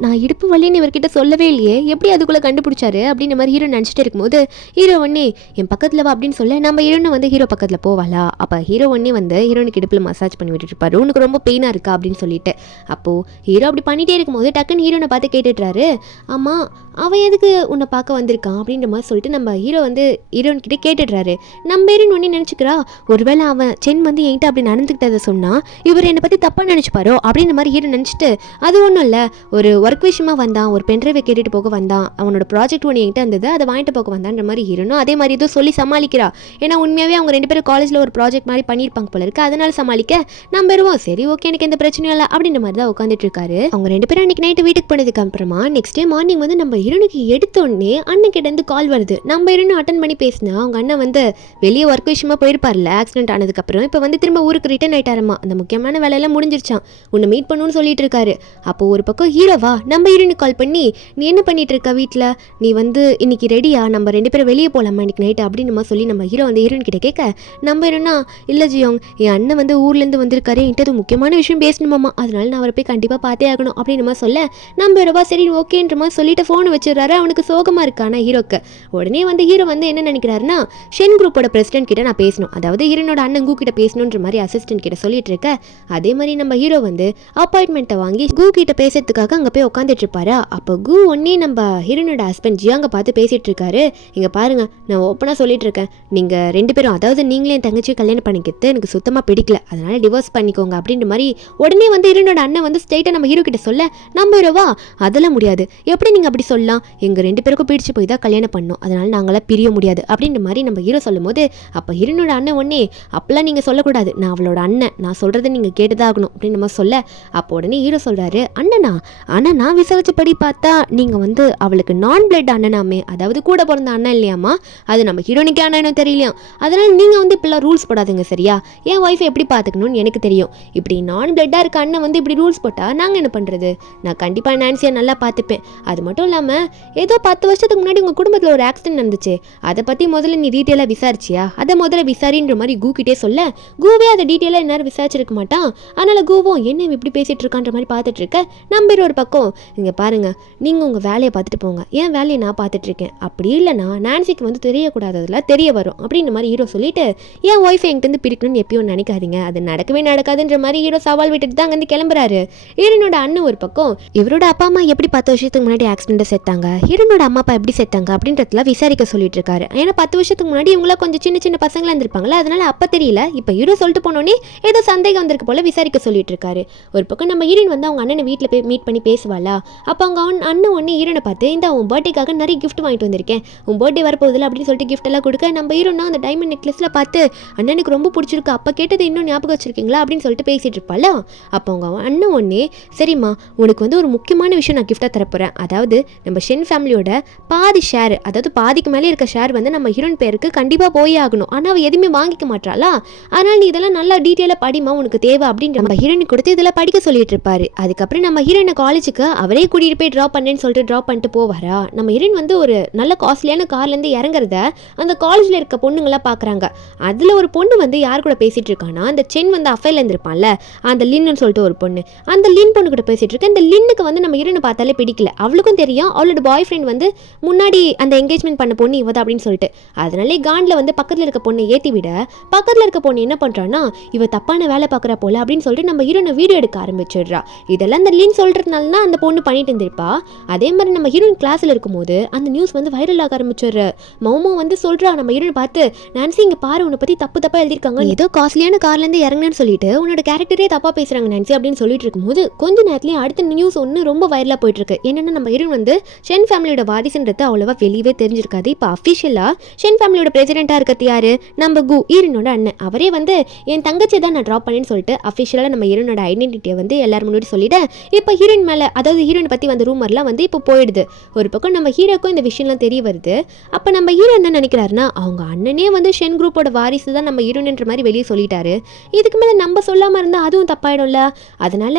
நான் இடுப்பு வலின்னு இவர்கிட்ட சொல்லவே இல்லையே, எப்படி அதுக்குள்ளே கண்டுபிடிச்சாரு அப்படின்ற மாதிரி ஹீரோ நினச்சிட்டு இருக்கும்போது ஹீரோ ஒன்னே என் பக்கத்தில் வா அப்படின்னு சொல்ல நம்ம ஹீரோனை வந்து ஹீரோ பக்கத்தில் போவாளா. அப்போ ஹீரோ ஒன்னே வந்து ஹீரோனுக்கு இடுப்பில் மசாஜ் பண்ணி விட்டுட்டு இருப்பாரு, உனக்கு ரொம்ப பெயினாக இருக்கா அப்படின்னு சொல்லிட்டு. அப்போது ஹீரோ அப்படி பண்ணிகிட்டே இருக்கும்போது டக்குன்னு ஹீரோனை பார்த்து கேட்டுட்டுறாரு, ஆமாம் அவன் எதுக்கு உன்னை பார்க்க வந்திருக்கான் அப்படின்ற மாதிரி சொல்லிட்டு நம்ம ஹீரோ வந்து ஹீரோன் கிட்டே கேட்டுடுறாரு. நம்ம ஹீரோன் ஒன்னே நினச்சிக்கிறா ஒருவேளை அவன் சென் வந்து என்கிட்ட அப்படி நடந்துக்கிட்டதை சொன்னால் இவர் என்னை பற்றி தப்பாக நினச்சிப்பாரோ அப்படின்ற மாதிரி ஹீரோ நினச்சிட்டு, அது ஒன்றும் இல்லை ஒரு ஒர்க் விஷயமா வந்தான், ஒரு பென்ட்ரைவை கேட்டுட்டு போக வந்தான், அவனோட ப்ராஜெக்ட் ஒன்று என்கிட்ட இருந்தது அதை வாங்கிட்டு போக வந்தான்ற மாதிரி ஹீரோனும் அதே மாதிரி ஏதோ சொல்லி சமாளிக்கிறா. ஏன்னா உண்மையாகவே அவங்க 2 பேரும் காலேஜில் ஒரு ப்ராஜெக்ட் மாதிரி பண்ணியிருப்பாங்க போல இருக்கு, அதனால சமாளிக்க நம்ம வருவோம் சரி ஓகே எனக்கு எந்த பிரச்சனையும் இல்லை அப்படின்ற மாதிரி தான் உட்காந்துட்டு இருக்காரு. அவங்க 2 பேரும் அன்றைக்கி நைட்டு வீட்டுக்கு போனதுக்கு அப்புறமா நெக்ஸ்ட் டே மார்னிங் வந்து நம்ம ஹீரோனுக்கு எடுத்தோடனே அண்ணன் கிட்ட இருந்து கால் வருது. நம்ம ஹீரோனும் அட்டன் பண்ணி பேசினா அவங்க அண்ணன் வந்து வெளியே ஒர்க் விஷயமா போயிருப்பார்ல ஆக்சிடென்ட் ஆனதுக்கப்புறம் இப்போ வந்து திரும்ப ஊருக்கு ரிட்டர்ன் ஆயிட்டாரமா, அந்த முக்கியமான வேலையெல்லாம் முடிஞ்சிருச்சான், உன்னை மீட் பண்ணணும்னு சொல்லிட்டு இருக்காரு. அப்போ ஒரு பக்கம் ஹீரோவா நம்ம ஹீரோனுக்கு கால் பண்ணி நீ என்ன பண்ணிட்டு இருக்க வீட்டில், நீ வந்து இன்னைக்கு ரெடியா நம்ம 2 பேரும் வெளியே போகலாமா இன்னைக்கு நைட்டு அப்படின்னு சொல்லி நம்ம ஹீரோ வந்து ஹீரோன் கிட்ட கேட்க, நம்ம ஹீரோனா இல்லை ஜியோங் என் அண்ணன் வந்து ஊர்லேருந்து வந்திருக்காரு என்கிட்ட முக்கியமான விஷயம் பேசணுமாமா, அதனால நான் அவரை போய் கண்டிப்பாக பார்த்தே ஆகணும் அப்படின்னு மாதிரி சொல்ல நம்ம ஹீரோவா சரி ஓகேன்ற மாதிரி சொல்லிட்டு ஃபோன் வச்சிடறாரு. அவனுக்கு சோகமாக இருக்கானா ஹீரோக்கு. உடனே வந்து ஹீரோ வந்து என்ன நினைக்கிறாருன்னா ஷென் குரூப்போட பிரசிடென்ட் கிட்ட நான் பேசணும், அதாவது ஹீரோனோட அண்ணன் கூ கிட்ட பேசணுன்ற மாதிரி அசிஸ்டன்ட் கிட்ட சொல்லிட்டு இருக்க. அதே மாதிரி நம்ம ஹீரோ வந்து அப்பாயின்மெண்ட்டை வாங்கி கூ கிட்ட பேசுறதுக்காக அங்கே போய் உட்காந்துட்டு இருப்பாரா. அப்போ கு ஒன்னே நம்ம ஹீரோனோட ஹஸ்பண்ட் ஜியாங்க பார்த்து பேசிட்டு இருக்காரு. இங்க பாருங்க, நான் ஓப்பனா சொல்லிட்டு இருக்கேன், நீங்க 2 பேரும், அதாவது நீங்களே என் தங்கச்சி கல்யாணம் பண்ணிக்கிறது எனக்கு சுத்தமா பிடிக்கல, அதனால டிவோர்ஸ் பண்ணிக்கோங்க அப்படின்ற மாதிரி உடனே வந்து ஹீரோனோட அண்ணன் வந்து ஸ்ட்ரைட்டா நம்ம ஹீரோ கிட்ட சொல்ல, நம்ம ஹீரோவா அதெல்லாம் முடியாது, எப்படி நீங்க அப்படி சொல்லலாம், எங்க 2 பேருக்கும் பிடிச்சு போய் தான் கல்யாணம் பண்ணோம், அதனால நாங்களாம் பிரிய முடியாது அப்படின்ற மாதிரி நம்ம ஹீரோ சொல்லும் போது, அப்ப ஹீரோனோட அண்ணன் ஒன்னே அப்பெல்லாம் நீங்க சொல்லக்கூடாது, நான் அவளோட அண்ணன், நான் சொல்றதை நீங்க கேட்டுதான் ஆகணும் அப்படின்னு நம்ம சொல்ல, அப்போ உடனே ஹீரோ சொல்றாரு, அண்ணனா, ஆனா நான் விசாரிச்சபடி பார்த்தா நீங்க வந்து அவளுக்கு நான் பிளட் அண்ணனாமே, அதாவது கூட பிறந்த அண்ணன் இல்லையாமா, அது நம்ம ஹீரோனிக்கே அண்ணனும் தெரியலையா, அதனால நீங்க வந்து இப்பெல்லாம் ரூல்ஸ் போடாதுங்க சரியா, என் ஒய்ஃபை எப்படி பார்த்துக்கணும்னு எனக்கு தெரியும், இப்படி நான் பிளட்டா இருக்க அண்ணன் வந்து இப்படி ரூல்ஸ் போட்டா நாங்க என்ன பண்றது, நான் கண்டிப்பா நான்சியை நல்லா பார்த்துப்பேன், அது மட்டும் இல்லாம ஏதோ 10 வருஷத்துக்கு முன்னாடி உங்க குடும்பத்தில் ஒரு ஆக்சிடென்ட் நடந்துச்சு, அதை பத்தி முதல்ல நீ டீட்டெயிலாக விசாரிச்சியா, அதை முதல்ல விசாரின்ற மாதிரி கூக்கிட்டே சொல்ல, கூவே அதை டீட்டெயிலாக எல்லாரும் விசாரிச்சிருக்க மாட்டான், அதனால கூவும் என்ன இப்படி பேசிட்டு இருக்கான்ற மாதிரி பார்த்துட்டு இருக்க, நம்பர் ஒரு பக்கம், இங்க பாருங்க நீங்க உங்க வேலையை பார்த்துட்டு போங்க, என் வேலையை நான் பார்த்துட்டு இருக்கேன், அப்படி இல்லைனா நான்சிக்கு வந்து தெரியக்கூடாததுல தெரிய வரும் அப்படின்ற மாதிரி ஹீரோ சொல்லிட்டு, என் ஒய்ஃபை என்கிட்ட பிரிக்கணும்னு எப்பயும் நினைக்காதீங்க, அது நடக்கவே நடக்காதுன்ற மாதிரி ஹீரோ சவால் விட்டுட்டு தான் அங்கேருந்து கிளம்புறாரு. ஹீரோனோட அண்ணன் ஒரு பக்கம், இவரோட அப்பா அம்மா எப்படி 10 வருஷத்துக்கு முன்னாடி ஆக்சிடென்ட் செத்தாங்க, ஹீரோனோட அம்மா அப்பா எப்படி செத்தாங்க அப்படின்றதுலாம் விசாரிக்க சொல்லிட்டு இருக்காரு. ஏன்னா 10 வருஷத்துக்கு முன்னாடி இவங்களாம் கொஞ்சம் சின்ன சின்ன பசங்களா இருந்திருப்பாங்களா, அதனால அப்ப தெரியல, இப்ப ஹீரோ சொல்லிட்டு போனோடனே ஏதோ சந்தேகம் வந்திருக்கு போல விசாரிக்க சொல்லிட்டு இருக்காரு. ஒரு பக்கம் நம்ம ஹீரோன் வந்து அவங்க அண்ணனை வீட்டில் போய் மீட் பண்ணி பேசுவாளா, அப்போ அவங்க அண்ணன் ஒன்னே ஹீரோனை பார்த்து, இந்த உன் பர்த்டேக்காக நிறைய கிஃப்ட் வாங்கிட்டு வந்திருக்கேன், உன் பர்த்டே வரப்போதில்ல அப்படின்னு சொல்லிட்டு கிஃப்ட் எல்லாம் கொடுக்க, நம்ம ஹீரோனா அந்த டைமண்ட் நெக்லஸ்ல பார்த்து அண்ணனுக்கு ரொம்ப பிடிச்சிருக்கு, அப்போ கேட்டது இன்னும் ஞாபகம் வச்சிருக்கீங்களா அப்படின்னு சொல்லிட்டு பேசிட்டு இருப்பாளா. அப்போ அவங்க அண்ணன் ஒன்னே, சரிம்மா உனக்கு வந்து ஒரு முக்கியமான விஷயம் நான் கிஃப்டாக தரப்போறேன், அதாவது நம்ம ஷென் ஃபேமிலியோட பாதி ஷேர், அதாவது பாதிக்கு மேலே இருக்க ஷேர் வந்து நம்ம ஹீரோன் பேருக்கு கண்டிப்பாக போயே ஆகணும், ஆனால் அவள் எதுவுமே வாங்கிக்க மாட்டாளா, ஆனால் நீ இதெல்லாம் நல்லா டீட்டெயிலாக படிமா உனக்கு தேவை அப்படின்ற நம்ம ஹீரோனுக்கு கொடுத்து இதெல்லாம் படிக்க சொல்லிட்டு இருப்பாரு. அதுக்கப்புறம் நம்ம ஹீரோனை காலேஜுக்கு அவரே கூட்டிகிட்டு போய் ட்ராப் பண்ணேன்னு சொல்லிட்டு ட்ராப் பண்ணிட்டு போவாரா. நம்ம ஹீரோன் வந்து ஒரு நல்ல காஸ்ட்லியான கார்லேருந்து இறங்குறத அந்த காலேஜில் இருக்க பொண்ணுங்களாம் பார்க்குறாங்க. அதில் ஒரு பொண்ணு வந்து யார் கூட பேசிகிட்டு இருக்கான்னா, அந்த சென் வந்து அஃபைல இருந்திருப்பான்ல, அந்த லின்னு சொல்லிட்டு ஒரு பொண்ணு, அந்த லின் பொண்ணு கூட பேசிகிட்டு இருக்கு. அந்த லின்னுக்கு வந்து நம்ம ஹீரோனை பார்த்தாலே பிடிக்கல, அவளுக்கும் தெரியும் அவளோட பாய் ஃப்ரெண்ட் வந்து முன்னாடி அந்த என்கேஜ்மெண்ட் பண்ண பொண்ணு இவதான் அப்படின்னு சொல்லிட்டு, அதனாலே காண்டில் வந்து பக்கத்தில் இருக்க பொண்ணை ஏற்றி விட, பக்கத்தில் இருக்க பொண்ணு என்ன பண்ணுறான்னா, இவ தப்பான வேலை பார்க்குறா போல அப்படின்னு சொல்லிட்டு நம்ம ஹீரோனை வீடியோ எடுக்க ஆரம்பிச்சிடுறா. இதெல்லாம் அந்த லின் சொல்கிறதுனால தான் அந்த பொண்ணு பண்ணிட்டு இருந்திருப்பா. அதே மாதிரி நம்ம ஹீரோயின் கிளாஸில் இருக்கும்போது அந்த நியூஸ் வந்து வைரல் ஆக ஆரம்பிச்சிடுற. மௌமோ வந்து சொல்கிறா நம்ம ஹீரோனை பார்த்து, நான்சி இங்கே பாரு உன்னை பற்றி தப்பாக எழுதியிருக்காங்க, ஏதோ காஸ்ட்லியான கார்லேருந்து இறங்குனேன்னு சொல்லிட்டு உன்னோட கேரக்டரே தப்பாக பேசுகிறாங்க நான்சி அப்படின்னு சொல்லிட்டு இருக்கும்போது, கொஞ்ச நேரத்துலேயே அடுத்த நியூஸ் ஒன்று ரொம்ப வைரலாக போயிட்டு இருக்கு. என்னென்னா நம்ம ஹீரோயின் வந்து ஷென் ஃபேமிலியோட வாரிசுன்றது அவ்வளோவா வெளியவே தெரிஞ்சிருக்காது. இப்போ அஃபிஷியலாக ஷென் ஃபேமிலியோட பிரசிடென்ட்டாக இருக்கிறது யாரு, நம்ம கு, ஹீரோனோட அண்ணன், அவரே வந்து என் தங்கச்சி தான் நான் ட்ராப் பண்ணேன்னு சொல்லிட்டு அஃபிஷியலாக நம்ம ஹீரோனோட ஐடென்டிட்டியை வந்து எல்லாரும் முன்னாடி சொல்லிட்டு, இப்போ ஹீரோயின் மேலே, அதாவது ஹீரோயின் பற்றி வந்த ரூமர்லாம் வந்து இப்போ போயிடுது. ஒரு பக்கம் நம்ம ஹீரோக்கும் இந்த விஷயம்லாம் தெரிய வருது. அப்போ நம்ம ஹீரோ என்ன நினைக்கிறாருன்னா, அவங்க அண்ணனே வந்து ஷென் குரூப்போட வாரிசு தான் நம்ம ஹீரோயின்ற மாதிரி வெளியே சொல்லிட்டாரு, இதுக்கு மேலே நம்ம சொல்லாமல் இருந்தால் அதுவும் தப்பாயிடும்ல, அதனால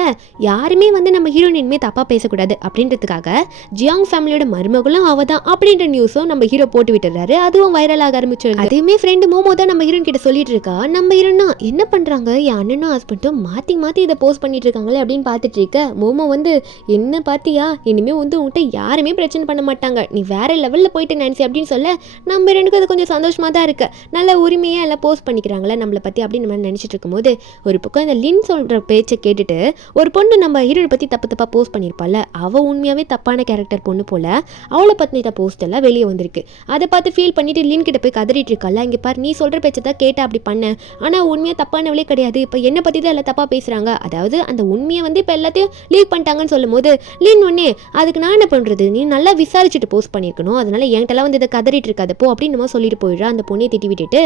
யாருமே வந்து நம்ம ஹீரோயின்மே தப்பாக பேசக்கூடாது அப்படின்றதுக்காக ஜியாங் ஃபேமிலியோட மருமகளும் அவ தான் அப்படின்ற நியூஸும் நம்ம ஹீரோ போட்டு விட்டுறாரு. அதுவும் வைரல் ஆக ஆரம்பிச்சு. அதையுமே ஃப்ரெண்டு மோமோ தான் நம்ம ஹீரோயின் கிட்ட சொல்லிட்டு இருக்கா. நம்ம ஹீரோனா என்ன பண்ணுறாங்க, என் அண்ணனும் ஹஸ்பண்டும் மாற்றி மாற்றி இதை போஸ்ட் பண்ணிட்டு இருக்காங்களே அப்படின்னு பார்த்துட்டு இருக்க. மோமோ வந்து, என்ன பார்த்தியா, இனிமேல் வந்து உங்கள்கிட்ட யாருமே பிரச்சனை பண்ண மாட்டாங்க, நீ வேற லெவலில் போயிட்டு நினச்சி அப்படின்னு சொல்ல, நம்ம ரெண்டுக்கும் அது கொஞ்சம் சந்தோஷமாக தான் இருக்கு, நல்ல உரிமையாக எல்லாம் போஸ்ட் பண்ணிக்கிறாங்களே நம்மளை பற்றி அப்படின்னு நம்ம நினச்சிட்டு இருக்கும்போது, ஒரு பக்கம் இந்த லின் சொல்கிற பேச்சை கேட்டுட்டு ஒரு பொண்ணு நம்ம ஹீரோனை பற்றி தப்பாக போஸ்ட் பண்ணியிருப்பாள், அவள் உண்மையாகவே தப்பான கேரக்டர் பொண்ணு போல, அவளை பற்றின போஸ்ட் எல்லாம் வெளியே வந்திருக்கு. அதை பார்த்து ஃபீல் பண்ணிட்டு லின் கிட்ட போய் கதறிட்டு இருக்கால, இங்கே பாரு நீ சொல்கிற பேச்சை தான் கேட்டால் அப்படி பண்ண, ஆனால் உண்மையாக தப்பானவளே கிடையாது, இப்போ என்னை பற்றி தான் எல்லாம் தப்பாக பேசுகிறாங்க, அதாவது அந்த உண்மையை வந்து இப்போ எல்லாத்தையும் லீக் பண்ணிட்டாங்கன்னு சொல்லும் போது லின் ஒன்னே, அதுக்கு நான் என்ன பண்ணுறது, நீ நல்லா விசாரிச்சுட்டு போஸ்ட் பண்ணியிருக்கணும், அதனால என்கிட்டலாம் வந்து இதை கதறிட்டு இருக்காது போ அப்படின்னு நம்ம சொல்லிட்டு போயிடுறா. அந்த பொண்ணையை திட்டி விட்டுட்டு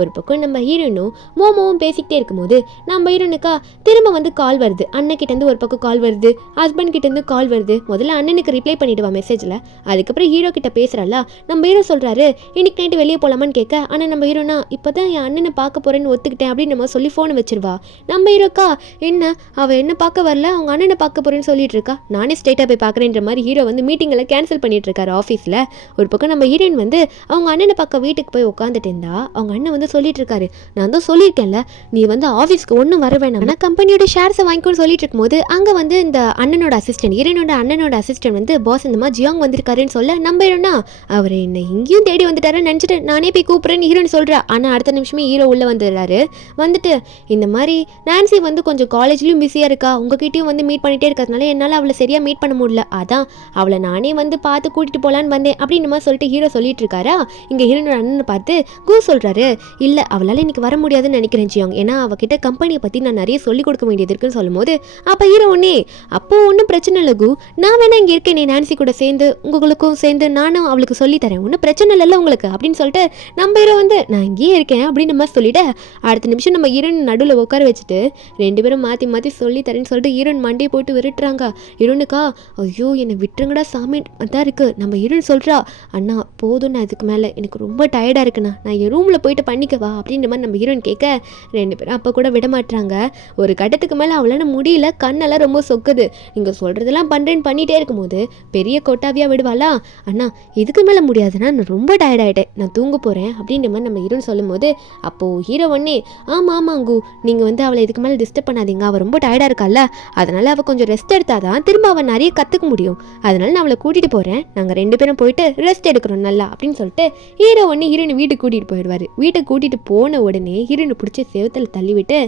ஒரு பக்கம் நம்ம ஹீரோனும் மோமோவும் பேசிக்கிட்டே இருக்கும்போது நம்ம ஹீரோனுக்கா திரும்ப வந்து கால் வருது. அண்ணன்கிட்டேருந்து ஒரு பக்கம் கால் வருது, ஹஸ்பண்ட் கிட்டேருந்து கால் வருது. முதல்ல அண்ணனுக்கு ரிப்ளை பண்ணிடுவா மெசேஜில், அதுக்கப்புறம் ஹீரோ கிட்ட பேசுகிறாள. நம்ம ஹீரோ சொல்கிறாரு இன்னைக்கு நைட்டு வெளியே போகலாமான்னு கேட்க, ஆனால் நம்ம ஹீரோனா இப்போ தான் என் அண்ணனை பார்க்க போகிறேன்னு ஒத்துக்கிட்டேன் அப்படின்னு நம்ம சொல்லி ஃபோனை வச்சிருவா. நம்ம ஹீரோக்கா என்ன அவள் என்ன பார்க்க வரல, அவங்க அண்ணனை பார்க்க போகிறேன்னு சொல்லிட்டு இருக்கா, நானே ஸ்ட்ரெயிட்டாக போய் பார்க்குறேன்ற மாதிரி ஹீரோ வந்து மீட்டிங்கில் கேன்சல் பண்ணிட்டு இருக்காரு ஆஃபீஸில். ஒரு பக்கம் நம்ம ஹீரோயின் வந்து அவங்க அண்ணனை பார்க்க வீட்டுக்கு போய் உட்காந்துட்டு இருந்தா, அவங்க அண்ணன் வந்து சொல்லிட்டு இருக்காரு, நான் தான் சொல்லியிருக்கேன்ல நீ வந்து ஆஃபீஸ்க்கு ஒன்றும் வர வேணாம், ஆனால் கம்பெனியோட ஷேர்ஸை வாங்கிக்கணும்னு சொல்லிட்டு இருக்கும்போது அங்கே வந்து இந்த அண்ணனோட அசிஸ்டன்ட், ஹீரோனோட அண்ணனோட அசிஸ்டன்ட் வந்து பாஸ் இந்த மாதிரி ஜியாங் வந்திருக்காருன்னு சொல்ல, நம்ம ஹீரோனா அவர் என்ன இங்கேயும் தேடி வந்துட்டாருன்னு நினச்சிட்டு நானே போய் கூப்பிட்றேன்னு ஹீரோன்னு சொல்கிறா. ஆனால் அடுத்த நிமிஷமே ஹீரோ உள்ளே வந்துடுறாரு. வந்துட்டு இந்த மாதிரி நான்சி வந்து கொஞ்சம் காலேஜ்லேயும் பிஸியாக இருக்கா, உங்ககிட்டயும் வந்து மீட் பண்ணிகிட்டே இருக்கிறதுனால என்னால் அவளை சரியாக மீட் பண்ண முடியல, அதான் அவளை நானே வந்து பார்த்து கூட்டிகிட்டு போகலான்னு வந்தேன் அப்படின்னு மாதிரி சொல்லிட்டு ஹீரோ சொல்லிட்டு இருக்காரா. இங்கே ஹீரோனோட அண்ணனை பார்த்து கு சொல்கிறாரு, இல்லை அவளால் இன்னைக்கு வர முடியாதுன்னு நினைக்கிறேன் ஜியோங், ஏன்னா அவகிட்ட கம்பெனியை பற்றி நான் நிறைய சொல்லிக் கொடுக்க வேண்டியது இருக்குன்னு சொல்லும்போது அப்போ ஹீரோ ஒன்னே அப்போ ஒன்றும் பிரச்சனை இல்லை கு, நான் வேணா இங்கே இருக்கேன், நீ நான்சி கூட சேர்ந்து உங்களுக்கும் சேர்ந்து நானும் அவளுக்கு சொல்லித்தரேன், ஒன்றும் பிரச்சனை இல்லைல்ல உங்களுக்கு அப்படின்னு சொல்லிட்டு நம்ம ஹீரோ வந்து நான் இங்கேயே இருக்கேன் அப்படின்னு நம்ம சொல்லிட்டு அடுத்த நிமிஷம் நம்ம ஹீரோன் நடுவில் உட்கார வச்சுட்டு ரெண்டு பேரும் மாற்றி மாற்றி சொல்லித்தரேன்னு சொல்லிட்டு ஹீரோன் மண்டியை போட்டு விரட்டுறாங்க. ஹீரோனுக்கா ஐயோ என்னை விட்டுருங்கடா சாமி தான் இருக்குது. நம்ம ஹீரோன் சொல்கிறா, அண்ணா போதும், நான் இதுக்கு மேலே எனக்கு ரொம்ப டயர்டாக இருக்குண்ணா, நான் என் ரூமில் போயிட்டு பண்ணிக்கவா அப்படின்ற மாதிரி நம்ம ஹீரோன் கேட்க ரெண்டு பேரும் அப்போ கூட விட மாட்டுறாங்க. ஒரு கட்டத்துக்கு மேலே அவளால் முடியல, கண்ணெல்லாம் ரொம்ப சொக்குது, நீங்கள் சொல்கிறதெல்லாம் பண்ணுறேன்னு பண்ணிகிட்டே இருக்கும்போது பெரிய கொட்டாவியாக விடுவாளா, அண்ணா இதுக்கு மேலே முடியாதுண்ணா, நான் ரொம்ப டயர்டாயிட்டேன், நான் தூங்க போகிறேன் அப்படின்ற மாதிரி நம்ம ஹீரோன் சொல்லும்போது அப்போது ஹீரோ ஒன்னே ஆமாங்கு, நீங்கள் வந்து அவளை இதுக்கு மேலே டிஸ்டர்ப் பண்ணாதீங்க, அவள் ரொம்ப டயர்டாக இருக்கால, அதனால் அவள் கொஞ்சம் ரெஸ்ட் எடுத்தால் தான் திரும்ப அவள் நிறைய கற்றுக்க முடியும், அதனால் நான் அவளை கூட்டிகிட்டு போகிறேன், நாங்கள் ரெண்டு பேரும் போயிட்டு ரெஸ்ட் எடுக்கிறோம் நல்லா அப்படின்னு சொல்லிட்டு ஹீரோ ஒன்று ஹீரோனை வீட்டுக்கு கூட்டிகிட்டு போயிடுவார். வீட்டுக்கு கூட்டிகிட்டு போன உடனே ஹீரோனை பிடிச்சி செவத்தில் தள்ளிவிட்டு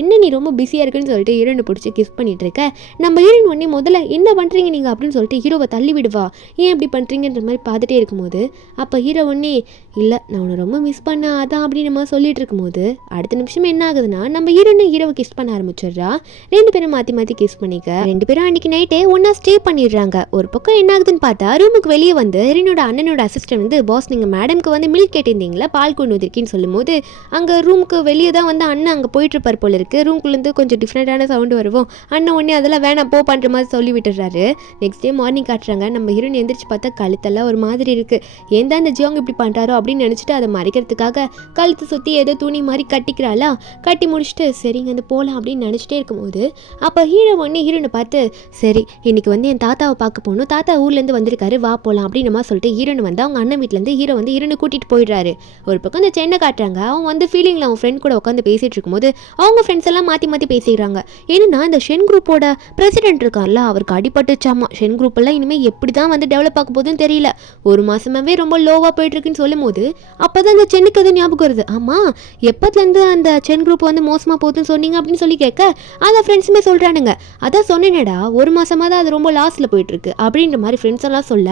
என்ன நீ ரொம்ப பிஸியாக இருக்குன்னு சொல்லிட்டு ஹீரோனை பிடிச்சி கிஸ் பண்ணிட்டு இருக்க. நம்ம ஹீரோயின் ஒன்னே முதல்ல என்ன பண்ணுறீங்க நீங்கள் அப்படின்னு சொல்லிட்டு ஹீரோவை தள்ளி விடுவா. ஏன் அப்படி பண்ணுறீங்கன்ற மாதிரி பார்த்துட்டே இருக்கும்போது அப்போ ஹீரோ ஒன்னே இல்லை நான் உன்னை ரொம்ப மிஸ் பண்ண அதான் அப்படின்னு நம்ம சொல்லிட்டு இருக்கும்போது அடுத்த நிமிஷம் என்ன ஆகுதுன்னா நம்ம ஹீரோவை கிஸ் பண்ண ஆரம்பிச்சிடுறா. ரெண்டு பேரும் மாற்றி மாற்றி கிஸ் பண்ணிக்க ரெண்டு பேரும் அன்றைக்கி நைட்டே ஒன்றா ஸ்டே பண்ணிடுறாங்க. ஒரு பக்கம் என்ன ஆகுதுன்னு பார்த்தா ரூமுக்கு வெளியே வந்து ஹீரோனோட அண்ணனோட அசிஸ்டன்ட் வந்து பாஸ் நீங்கள் மேடம்க்கு வந்து மில்க் கேட்டிருந்தீங்களா, பால் கொண்டு வந்திருக்கேன்னு சொல்லும்போது அங்கே ரூமுக்கு வெளியே தான் வந்து அண்ணன் அங்கே போயிட்டுருப்பார் போல இருக்குது. ரூம்குள்ளேருந்து கொஞ்சம் டிஃப்ரெண்ட்டான சவுண்டு வருவோம். அண்ணன் உடனே அதெல்லாம் வேணாம் போ பண்ணுற மாதிரி சொல்லி விட்டுறாரு. நெக்ஸ்ட் டே மார்னிங் காட்டுறாங்க. நம்ம ஹீரோயின் எந்திரிச்சு பார்த்தா கழுத்தெல்லாம் ஒரு மாதிரி இருக்குது. ஏன் தான் இந்த ஜியோங் இப்படி பண்ணுறாரோ அப்படின்னு நினச்சிட்டு அதை மறைக்கிறதுக்காக கழுத்து சுற்றி ஏதோ துணி மாதிரி கட்டிக்கிறாளா. கட்டி முடிச்சுட்டு சரிங்க வந்து போகலாம் அப்படின்னு நினச்சிட்டே இருக்கும்போது அப்போ ஹீரோ ஒன்று ஹீரோனை பார்த்து சரி இன்னைக்கு வந்து என் தாத்தாவை பார்க்க போகணும், தாத்தா ஊர்லேருந்து வந்திருக்காரு வா போகலாம் அப்படின்னு மாதிரி சொல்லிட்டு ஹீரோன் வந்து அவங்க அண்ணன் வீட்டிலேருந்து ஹீரோ வந்து ஹீரோனை கூட்டிகிட்டு போயிடுறாரு. ஒரு பக்கம் இந்த சென்னை காட்டுறாங்க. அவங்க வந்து ஃபீலிங்கில் அவன் ஃப்ரெண்ட் கூட உட்காந்து பேசிகிட்டு இருக்கும்போது அவங்க ஃப்ரெண்ட்ஸ் எல்லாம் மாற்றி மாற்றி பேசிடுறாங்க. ஏன்னா இந்த ஷென் குரூப்போட பிரசிடென்ட் இருக்கார்ல அவருக்கு அடிபட்டுச்சாமா. ஷென் குரூப் எல்லாம் இனிமேல் எப்படி தான் வந்து டெவலப் ஆக போகுதுன்னு தெரியல, ஒரு மாதமாகவே ரொம்ப லோவாக போயிட்டுருக்குன்னு சொல்லும் போது அப்போ தான் இந்த சென்னுக்கு அது ஞாபகம் வருது. ஆமாம் எப்போதுலேருந்து அந்த சென் குரூப் வந்து மோசமாக போகுதுன்னு சொன்னீங்க அப்படின்னு சொல்லி கேட்க அந்த ஃப்ரெண்ட்ஸுமே சொல்கிறானுங்க அதான் சொன்னேனடா ஒரு மாதமாக தான் அது ரொம்ப லாஸில் போயிட்டுருக்கு அப்படின்ற மாதிரி ஃப்ரெண்ட்ஸ் எல்லாம் சொல்ல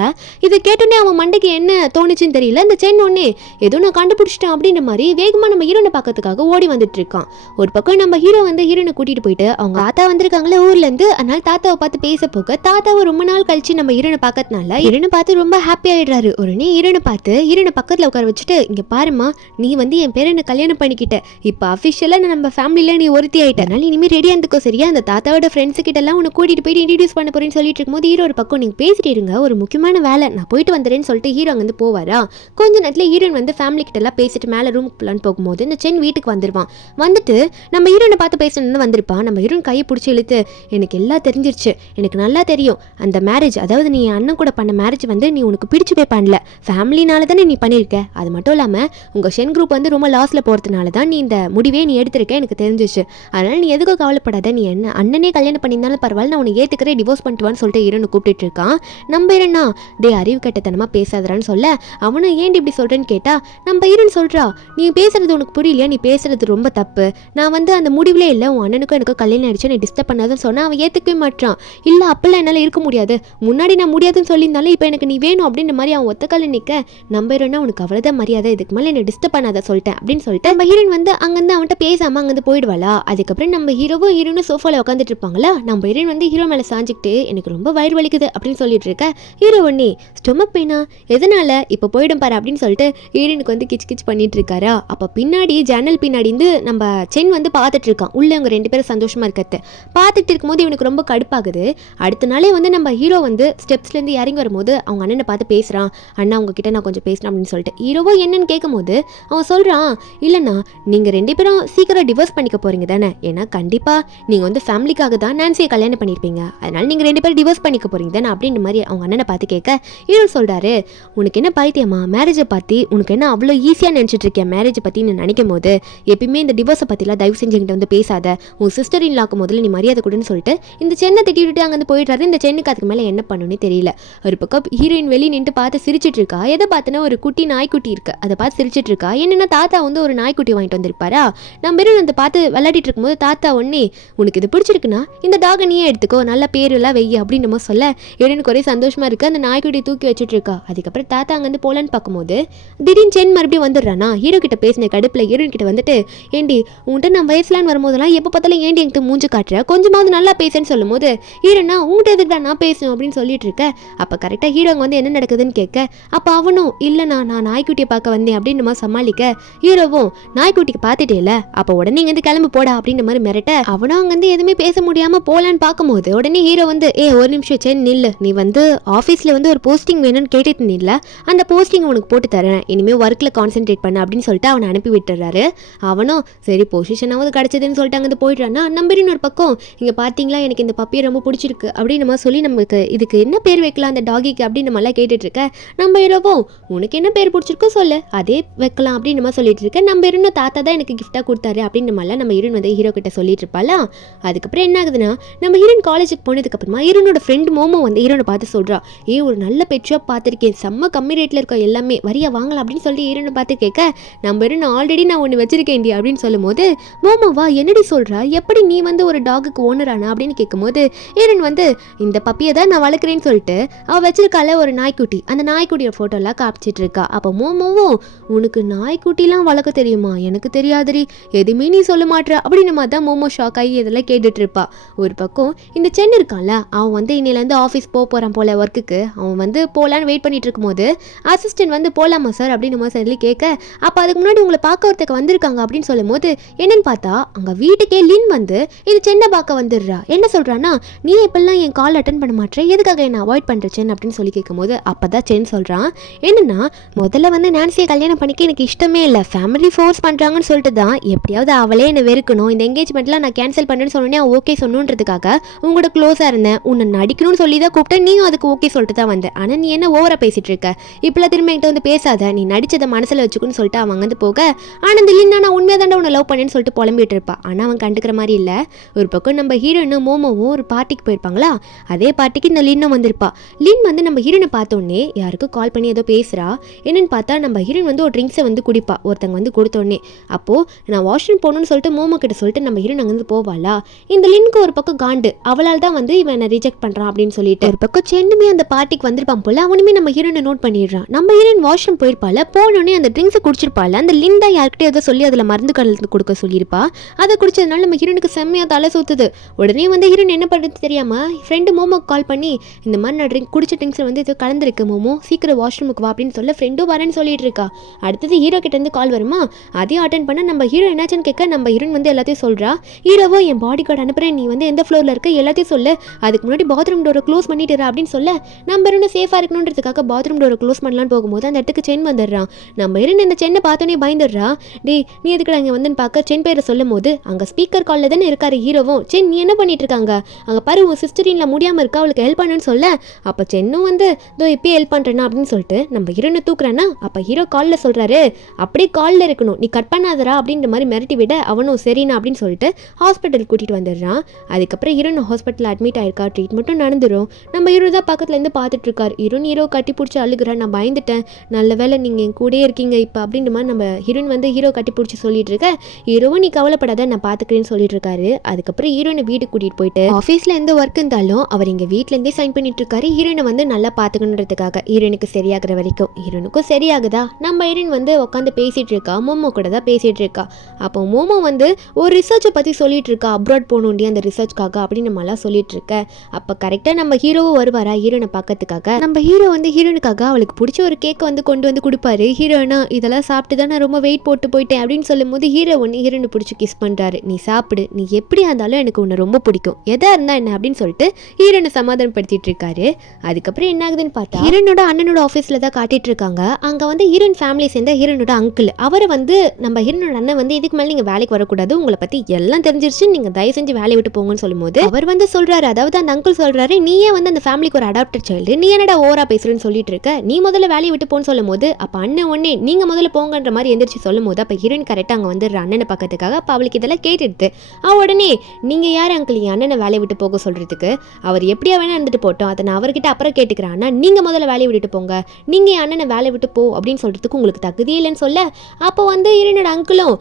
இதை கேட்டோன்னே அவன் மண்டைக்கு என்ன தோணுச்சுன்னு தெரியல. இந்த சென் ஒன்னே ஏதோ நான் கண்டுபிடிச்சிட்டேன் அப்படின்ற மாதிரி வேகமாக நம்ம ஹீரோனை பார்க்கறதுக்காக ஓடி வந்துட்டு இருக்கான். ஒரு பக்கம் நம்ம ஹீரோ வந்து ஹீரோனை கூட்டிகிட்டு போயிட்டு அவங்க தாத்தா வந்திருக்காங்களே ஊர்லேருந்து, அதனால தாத்தாவை பார்த்து பேச போக தாத்தாவை ரொம்ப நாள் கழிச்சு நம்ம ஹீரோனை பார்க்கறதுனால ஹீரோனை பார்த்து ரொம்ப ஹாப்பி ஆகிடுறாரு. உடனே ஹீரோனை பார்த்து ஹீரோனை பக்கத்தில் உட்கார வச்சுட்டு இங்கே பாருமா நீ வந்து என் பேரை என்ன கல்யாணம் பண்ணிக்கிட்ட, இப்போ அஃபிஷியலாக நம்ம ஃபேமிலியில் நீ ஒருத்தி ஆகிட்டனால இனிமேல் ரெடியாக இருந்துக்கோ சரியா, அந்த தாத்தாவோட ஃப்ரெண்ட்ஸு கிட்டலாம் உன்னை கூட்டிகிட்டு போயிட்டு இன்ட்ரடியூஸ் பண்ண போறேன்னு சொல்லிட்டு இருக்கும்போது ஹீரோ ஒரு பக்கம் நீங்கள் பேசிட்டு இருங்க ஒரு முக்கியமான வேலை நான் போயிட்டு வந்துடுறேன்னு சொல்லிட்டு ஹீரோ அங்கே வந்து போவாரா. கொஞ்ச நேரத்தில் ஹீரோன் வந்து ஃபேமிலி கிட்டலாம் பேசிட்டு மேலே ரூமுக்கு போகலான்னு போகும்போது இந்த சென் வீட்டுக்கு வந்துடுவான். வந்துட்டு நம்ம ஹீரோனை பார்த்து பேசணுன்னு வந்திருப்பான். நம்ம ஹீரோன் கையை பிடிச்சி இழுத்து எனக்கு எல்லாம் தெரிஞ்சிருச்சு, எனக்கு நல்லா தெரியும் அந்த மேரேஜ், அதாவது நீ அண்ணன் கூட பண்ண மேரேஜ் வந்து நீ உனக்கு பிடிச்சி போய் பண்ணல, ஃபேமிலினால தானே நீ பண்ணியிருக்க, அது மட்டும் இல்லாமல் உங்கள் ஷென் குரூப் வந்து ரொம்ப லாஸில் போகிறதுனால தான் நீ இந்த முடிவே நீ எடுத்திருக்க எனக்கு தெரிஞ்சிச்சு, அதனால் நீ எதுக்கும் கவலைப்படாத, நீ என்ன அண்ணனே கல்யாணம் பண்ணியிருந்தாலும் பரவாயில்ல நான் உன்னை ஏற்றுக்கிறேன் டிவோர்ஸ் பண்ணிட்டுவான்னு சொல்லிட்டு ஹீரோனை கூப்பிட்டு இருக்கான். நம்ம ஹீரோனா டே அறிவு கட்டத்தனமாக பேசாதரான்னு சொல்ல அவனை ஏன் இப்படி சொல்கிறேன்னு கேட்டால் நம்ம ஹீரோன் சொல்கிறா நீ பேசுறது உனக்கு புரியலையா, நீ பேசுறது ரொம்ப தப்பு, நான் வந்து அந்த முடிவிலே இல்லை உன் அண்ணனுக்கும் எனக்கு கல்யாணம் ஆயிடுச்சு நீ டிஸ்டர்ப் பண்ணாதுன்னு சொன்னால் அவன் ஏற்றுக்கவே மாட்டான். இல்லை அப்பெல்லாம் என்னால் இருக்க முடியாது, முன்னாடி நான் முடியாதுன்னு சொல்லியிருந்தாலும் இப்போ எனக்கு நீ வேணும் அப்படின்ற மாதிரி அவன் ஒத்தக்கால நிற்க நம்ம ஹீரோனா உனக்கு அவ்வளோதான் மரியாதை, இதுக்கு மேலே என்னை டிஸ்டர்ப் பண்ணாத சொல்லிட்டேன் அப்படின்னு சொல்லிட்டு நம்ம ஹீரோன் வந்து அங்கேருந்து அவன்கிட்ட பேசாமல் அங்கேருந்து போயிடுவாளா. அதுக்கப்புறம் நம்ம ஹீரோவும் ஹீரோனும் சோஃபாவில் உட்காந்துட்டு இருப்பாங்களா. நம்ம ஹீரோன் வந்து ஹீரோ மேலே சாஞ்சிக்கிட்டு எனக்கு ரொம்ப வயிறு வலிக்குது அப்படின்னு சொல்லிட்டு இருக்க ஹீரோ ஒன்னே ஸ்டொமக் பெயினா எதனால இப்போ போயிடும் பாரு அப்படின்னு சொல்லிட்டு ஹீரோனுக்கு வந்து கிச் கிச் பண்ணிட்டு இருக்காரா. அப்போ பின்னாடி ஜன்னல் பின்னாடி இருந்து நம்ம சென் வந்து பார்த்துட்டு இருக்கான். உள்ள அவங்க ரெண்டு பேரும் சந்தோஷமா இருக்கிறது பார்த்துட்டு இருக்கும்போது இவனுக்கு ரொம்ப கடுப்பாகுது. அடுத்த நாளே வந்து நம்ம ஹீரோ வந்து ஸ்டெப்ஸ்லேருந்து இறங்கி வரும்போது அவங்க அண்ணனை பார்த்து பேசுகிறான். அண்ணா உங்ககிட்ட நான் கொஞ்சம் பேசுகிறேன் அப்படின்னு சொல்லிட்டு ஹீரோவோ என்னன்னு கேட்கும் போது அவன் சொல்கிறான் இல்லைண்ணா நீங்கள் ரெண்டு பேரும் சீக்கிரம் டிவோர்ஸ் பண்ணிக்க போறீங்க தானே, ஏன்னா கண்டிப்பாக நீங்கள் வந்து ஃபேமிலிக்காக தான் நான்சியை கல்யாணம் பண்ணியிருப்பீங்க, அதனால நீங்கள் ரெண்டு பேரும் டிவோர்ஸ் பண்ணிக்க போறீங்க தானே அப்படின்ற மாதிரி அவங்க அண்ணனை பார்த்து கேட்க ஹீரோ சொல்கிறாரு உனக்கு என்ன பைத்தியமா, மேரேஜை பற்றி உனக்கு என்ன அவ்வளோ ஈஸியாக நினச்சிட்டு இருக்கேன், மேரேஜை பற்றி நீ நினைக்கும் போது எப்பயுமே இந்த டிவோர்ஸை பற்றிலாம் தயவு செஞ்சு என்கிட்ட வந்து பேசாத, உன் சிஸ்டர் இன்லாக்கும் முதல்ல நீ மரியாதை கொடுன்னு சொல்லிட்டு இந்த சென்னை திட்டிட்டு அங்கே வந்து போயிடுறாரு. இந்த சென்னுக்கு அதுக்கு மேலே என்ன பண்ணுன்னு தெரியல. ஒரு பக்கம் ஹீரோயின் வெளியே நின்று பார்த்து சிரிச்சிட்டு இருக்கா. எதை பார்த்துன்னா ஒரு குட்டி நாய்க்குட்டி இருக்கு, அதை பார்த்து சிரிச்சிட்டு இருக்கா. என்னன்னா தாத்தா வந்து ஒரு நாய்க்குட்டி வாங்கிட்டு வந்திருப்பாரா. நம்ம ஹீரோயின் அதை பார்த்து விளையாடிட்டு இருக்கும்போது தாத்தா ஒன்னே உனக்கு இது பிடிச்சிருக்குன்னா இந்த டாகை நீயே எடுத்துக்கோ, நல்லா பேரெல்லாம் வெய்ய அப்படின்னு நம்ம சொல்ல ஹீரோனுக்கு ஒரே சந்தோஷமா இருக்கு. அந்த நாய்க்குட்டியை தூக்கி வச்சுட்டு இருக்கா. அதுக்கப்புறம் தாத்தா அங்கேருந்து போலான்னு பார்க்கும்போது திடீர்னு சென் மறுபடியும் வந்துடுறானா. ஹீரோ கிட்ட பேசின கடுப்புல ஹீரோயின் கிட்ட வந்துட்டு, ஏண்டி உன்கிட்ட நான் வயசுலான்னு வரும்போதெல்லாம் எப்போ பார்த்தாலும் ஏண்டி என்கிட்ட மூஞ்சி காட்டுற, கொஞ்சமாவது நல்லா பேசுன்னு சொல்லும் போது ஹீரோனா உங்கள்கிட்ட எதுக்குடா நான் பேசணும் அப்படின்னு சொல்லிட்டு இருக்க. அப்போ கரெக்டாக ஹீரோங்க வந்து என்ன நடக்குதுன்னு கேட்க, அப்போ அவனும் இல்லைண்ணா நான் நாய்க்குட்டியை பார்க்க வந்தேன் அப்படின்னு நம்ம சமாளிக்க, ஹீரோவும் நாய்க்குட்டிக்கு பார்த்துட்டே இல்லை அப்போ உடனே இங்கேருந்து கிளம்பு போடா அப்படின்ற மாதிரி மிரட்ட, அவனும் அங்கேருந்து எதுவுமே பேச முடியாமல் போகலான்னு பார்க்கும்போது உடனே ஹீரோ வந்து ஒரு நிமிஷம் சென் நில்லு, நீ வந்து ஆஃபீஸில் வந்து ஒரு போஸ்டிங் வேணும்னு கேட்டுட்டு நில்ல, அந்த போஸ்டிங் உனக்கு போட்டு தரேன், இனிமேல் ஒர்க்கில் கான்சென்ட்ரேட் பண்ண அப்படின்னு சொல்லிட்டு அவனை அனுப்பி விட்டுறாரு. அவனும் சரி பொசிஷனாவது கிடச்சதுன்னு சொல்லிட்டு அங்கே போயிடுறான்னா, நம்பரின் ஒரு பக்கம் இங்கே பார்த்தீங்களா எனக்கு இந்த பப்பியை ரொம்ப பிடிச்சிருக்கு அப்படின்னு நம்ம சொல்லி நமக்கு இதுக்கு என்ன பேர் வைக்கலாம் அந்த டாகிக்கு அப்படின்னு நம்மளாம் கேட்டுட்டு இருக்க, நம்ம ஹீரோவும் உனக்கு என்ன பேர் பிடிச்சிருக்கோ சொல்லு அதே வைக்கலாம் அப்படின்னு நம்ம சொல்லிட்டு இருக்க. நம்ம ஹீரோன்னு தாத்தா தான் எனக்கு கிஃப்டாக கொடுத்தாரு அப்படின்னு நம்மளாம் நம்ம ஹீரோன் வந்து ஹீரோ கிட்ட சொல்லிட்டு இருப்பாளா. அதுக்கப்புறம் என்ன ஆகுதுன்னா, நம்ம ஹீரோன் காலேஜுக்கு போனதுக்கப்புறமா ஹீரோனோட ஃப்ரெண்ட் மோமோ வந்து ஹீரோனை பார்த்து சொல்கிறா, ஒரு நல்ல பெட் ஷாப் பார்த்துருக்கேன், செம்ம கம்மி ரேட்டில் இருக்க எல்லாமே வரியா வாங்கலாம் அப்படின்னு சொல்லி ஹீரோனை பார்த்து கேட்க, நம்ம ஹீரோன் ஆல்ரெடி நான் ஒன்று வச்சிருக்கேன்டி அப்படின்னு சொல்லும் போது மோமோவா என்னடி சொல்கிறா, எப்படி நீ வந்து ஒரு டாகுக்கு ஓனரானா அப்படின்னு கேட்கும்போது ஹீரோன் வந்து இந்த பப்பியை தான் நான் வளர்க்குறேன்னு சொல்லிட்டு அவள் வச்சிருக்கால ஒரு நாய்க்குட்டி, அந்த நாய்க்குட்டியோட ஃபோட்டோலாம் காமிச்சிட்டு இருக்கா. அப்போ மோமோவும் உனக்கு நாய்க்குட்டிலாம் வளர்க்க தெரியுமா, எனக்கு தெரியாதுரி, எதுவுமே நீ சொல்ல மாட்டேற அப்படின்னு மாதிரி தான் மோமோ ஷாக் ஆகி இதெல்லாம் கேட்டுட்டு இருப்பா. ஒரு பக்கம் இந்த சென் இருக்கான்ல, அவன் வந்து இன்னிலேருந்து ஆஃபீஸ் போகிறான் போல ஒர்க்குக்கு, அவன் வந்து போகலான்னு வெயிட் பண்ணிட்டு இருக்கும்போது அசிஸ்டன்ட் வந்து போகலாமா சார் அப்படின்னு நம்ம சொல்லி கேட்க, அப்போ அதுக்கு முன்னாடி உங்களை பார்க்க ஒருத்தக்க வந்திருக்காங்க அப்படின்னு சொல்லும் போது என்னன்னு பார்த்தா அங்கே வீட்டுக்கே லின் வந்து இது சென்னை பார்க்க வந்துடுறா. என்ன சொல்கிறான்னா, நீ இப்பெல்லாம் என் கால் அட்டன் பண்ண மாட்டேன், எதுக்காக என்ன அவாய்ட் பண்ணுறச்சேன் அப்படின்னு சொல்லி கேட்கும்போது அப்போ தான் சென் சொல்கிறான், என்னன்னா முதல்ல வந்து நான்சியை கல்யாணம் பண்ணிக்க எனக்கு இஷ்டமே இல்லை, ஃபேமிலி ஃபோர்ஸ் பண்ணுறாங்கன்னு சொல்லிட்டு தான் எப்படியாவது அவளே என்னை வெறுக்கணும், இந்த என்கேஜ்மெண்ட்லாம் நான் கேன்சல் பண்ணுன்னு சொன்னோன்னே ஓகே சொன்னுன்றதுக்காக உங்களோட க்ளோஸாக இருந்தேன், உன்னை நடிக்கணும்னு சொல்லி தான் கூப்பிட்டேன், நீயும் அதுக்கு ஓகே சொல்லிட்டு தான் வந்தேன், ஆனால் நீ என்ன ஓவராக பேசிகிட்டு இருக்க, இப்போலாம் திரும்ப என்கிட்ட வந்து பேசாத, நீ நடிச்சதை மனசில் வச்சுக்குன்னு சொல்லிட்டு அவன் வந்து போக, ஆனந்த் இல்லைன்னா நான் உண்மையாக தாண்டா உன்னை லவ் பண்ணேன்னு சொல்லிட்டு புலம்பிட்டு இருப்பான். ஆனால் அவன் கண்டுக்கிற மாதிரி இல்லை. ஒரு பக்கம் நம்ம ஹீரோனும் மோமோவும் ஒரு பார்ட்டிக்கு போயிருப்பாங்களா, அதே பார்ட்டிக்கு இந்த லின்னும் வந்திருப்பா. லின் வந்து நம்ம ஹீரோனை பார்த்தோன்னே யாருக்கும் கால் பண்ணி ஏதோ பேசுகிறா. என்னன்னு பார்த்தா நம்ம ஹீரோன் வந்து ஒரு ட்ரிங்க்ஸை வந்து குடிப்பா ஒருத்தங்க வந்து கொடுத்தோடனே. அப்போது நான் வாஷ்ரூம் போகணுன்னு சொல்லிட்டு மோமோ கிட்ட சொல்லிட்டு நம்ம ஹீரோன் அங்கேருந்து போவாளா. இந்த லின்க்கு ஒரு பக்கம் காண்டு, அவளால் தான் வந்து இவன் என்னை ரிஜெக்ட் பண்ணுறான் அப்படின்னு சொல்லிட்டு ஒரு பக்கம் சென்னுமே அந்த பார்ட்டிக்கு வந்திருப்பான் போல, அவனுமே நம்ம ஹீரோனை நோட் பண்ணிடுறான். நம்ம ஹீரோயின் வாஷ்ரூம் போயிருப்பாள், போனோடனே அந்த ட்ரிங்க்ஸை குடிச்சிருப்பாள். அந்த லின் தான் யார்கிட்டே ஏதோ சொல்லி அதில் மருந்து கலந்து கொடுக்க சொல்லியிருப்பா. அதை குடிச்சதுனால நம்ம ஹீரோனுக்கு செம்மையாக தலை சுத்துது. உடனே வந்து ஹீரோன் என்ன பண்ணுறது தெரியாமல் ஃப்ரெண்டு மோமோக்கு கால் பண்ணி, இந்த மாதிரி நான் குடிச்ச ட்ரிங்க்ஸில் வந்து ஏதோ கலந்துருக்கு மோமோ, சீக்கிரம் வாஷ்ரூமுக்கு வா அப்படின்னு சொல்ல ஃப்ரெண்டும் வரேன்னு சொல்லிட்டு இருக்கா. அடுத்தது ஹீரோ கிட்டேருந்து கால் வருமா, அதையும் அட்டன் பண்ண நம்ம ஹீரோ என்னாச்சுன்னு கேட்க, நம்ம ஹீரோன் வந்து எல்லாத்தையும் சொல்கிறா. ஹீரோவோ என் பாடி கார்டு அனுப்புகிறேன், நீ வந்து எந்த ஃப்ளோரில் இருக்க எல்லாத்தையும் சொல்லு, அதுக்கு முன்னாடி பாத்ரூம் டோரை க்ளோஸ் பண்ணிட்டுறா அப்படின்னு சொல்ல, நம்ம ஹீரோனை சேஃபாக இருக்கணுன்றதுக்காக பாத்ரூம் டோரை க்ளோஸ் பண்ணலான்னு போகும்போது அந்த இடத்துக்கு சென் வந்துடுறான். நம்ம ஹீரோன் இந்த சென்னை பார்த்தோன்னே பயந்துடுறா. டே நீ எதுக்குடா இங்கே வந்துன்னு பார்க்க சென் பேரை சொல்லும் போது அங்கே ஸ்பீக்கர் காலில் தானே இருக்காரு ஹீரோவும். சென் நீ என்ன பண்ணிட்டு இருக்காங்க, அங்கே பாரு உன் சிஸ்டரின்ல முடியாமல் இருக்கா, அவளுக்கு ஹெல்ப் பண்ணுன்னு சொல்ல, அப்போ சென்னும் வந்து இதோ இப்பயே ஹெல்ப் பண்ணுறேன்னா அப்படின்னு சொல்லிட்டு நம்ம ஹீரோனை தூக்குறானா. அப்போ ஹீரோ காலில் சொல்கிறாரு, அப்படியே காலில் இருக்கணும், நீ கட் பண்ணாதரா அப்படின்ற மாதிரி மிரட்டி விட, அவனும் சரிண்ணா அப்படின்னு சொல்லிட்டு ஹாஸ்பிட்டல் கூட்டிகிட்டு வந்துடுறான். அதுக்கப்புறம் ஹீரோன் ஹாஸ்பிட்டலில் அட்மிட் ஆயிருக்கா, ட்ரீட்மெண்ட்டும் நடந்துடும். நம்ம ஹீரோ தான் பக்கத்துலேருந்து பார்த்துட்டு இருக்காரு. ஹீரோ கட்டி பிடிச்சி அழுகுறேன், நான் பயந்துட்டேன், நல்ல வேலை நீங்கள் என் கூடயே இருக்கீங்க இப்போ அப்படின்ற மாதிரி நம்ம ஹீரோன் வந்து ஹீரோ கட்டி பிடிச்சி சொல்லிட்டு இருக்க. ஹீரோவும் நீ கவலைப்படாத நான் பார்த்துக்கிறேன்னு சொல்லிட்டு இருக்காரு. அதுக்கப்புறம் ஹீரோனை வீட்டுக்கு கூட்டிகிட்டு போயிட்டு ஆஃபீஸில் எந்த ஒர்க் இருந்தாலும் அவர் இங்கே வீட்டிலேருந்தே சைன் பண்ணிட்டு இருக்காரு. ஹீரோனை வந்து நல்லா பார்த்துக்கணுன்றதுக்காக ஹீரோனுக்கு சரியாகிற வரைக்கும். ஹீரோனுக்கும் சரியாகுதா, நம்ம ஹீரோன் வந்து உட்காந்து பேசிகிட்டு இருக்கா, மோமோ கூட தான் பேசிகிட்டு இருக்கா. அப்போ மோமோ வந்து ஒரு ரிசர்ச்சை பற்றி சொல்லிட்டு இருக்கா, அப்ராட் போகணுண்டி அந்த ரிசர்ச்காக அப்படின்னு நம்மளாம் சொல்லிட்டு இருக்க. அப்போ கரெக்டாக நம்ம ஹீரோவும் வருவாரா ஹீரோனை பார்க்கறதுக்காக. நம்ம ஹீரோ வந்து ஹீரோனுக்காக அவளுக்கு பிடிச்ச ஒரு கேக்கை வந்து கொண்டு வந்து கொடுப்பாரு. ஹீரோனா இதெல்லாம் சாப்பிட்டு தான் நான் ரொம்ப வெயிட் போட்டு போயிட்டேன் அப்படின்னு சொல்லும் போது ஹீரோ ஒன்று ஹீரோனை பிடிச்சி கிஸ் பண்ணுறாரு. நீ சாப்பிடு, நீ எப்படியா இருந்தாலும் எனக்கு உன்னை ரொம்ப பிடிக்கும், எதா இருந்தா என்ன அப்படின்னு சொல்லிட்டு ஹீரோனை சமாதானப்படுத்திட்டு இருக்காரு. அதுக்கப்புறம் என்ன ஆகுதுன்னு பார்த்தா ஹீரோனோட அண்ணனோட ஆஃபீஸில் தான் காட்டிட்டு இருக்காங்க. அங்கே வந்து ஹீரோன் ஃபேமிலி சேர்ந்த ஹீரோனோட அங்கிள், அவரை வந்து நம்ம ஹீரோனோட அண்ணன் வந்து இதுக்கு மேலே நீங்கள் வேலைக்கு வரக்கூடாது, உங்களை பற்றி எல்லாம் தெரிஞ்சிருச்சு, நீங்கள் தயவு செஞ்சு வேலையை விட்டு போங்கன்னு சொல்லும்போது அவர் வந்து சொல்கிறாரு, அதாவது அந்த அங்கிள் சொல்கிறாரு, நீயே வந்து அந்த ஃபேமிலிக்கு ஒரு அடாப்டட் சைல்டு, நீ என்னடா ஓவரா பேசுறேன்னு சொல்லிட்டு இருக்க, நீ முதல்ல வேலையை விட்டு போன்னு சொல்லும் போது அப்போ அண்ணன் ஒன்னே நீங்கள் முதல்ல போங்கன்ற மாதிரி எந்திரிச்சு சொல்லும் போது அப்போ ஹீரோயின் கரெக்டாக அங்கே வந்து அண்ணனை பக்கத்துக்காக. அப்போ அவளுக்கு இதெல்லாம் கேட்டுடுது. உடனே நீங்கள் யார் அங்கிள் என் அண்ணனை வேலையை விட்டு போக சொல்கிறதுக்கு, அவர் எப்படியா வேணா இருந்துட்டு போட்டோம், அதை நான் அவர்கிட்ட அப்புறம் கேட்டுக்கிறேன், ஆனால் நீங்கள் முதல்ல வேலையை விட்டுட்டு போங்க, நீங்கள் என் அண்ணனை வேலையை விட்டு போ அப்படின்னு சொல்கிறதுக்கு உங்களுக்கு தகுதியே இல்லைன்னு சொல்ல, அப்போ வந்து ஹீரோனோட அங்கிளும்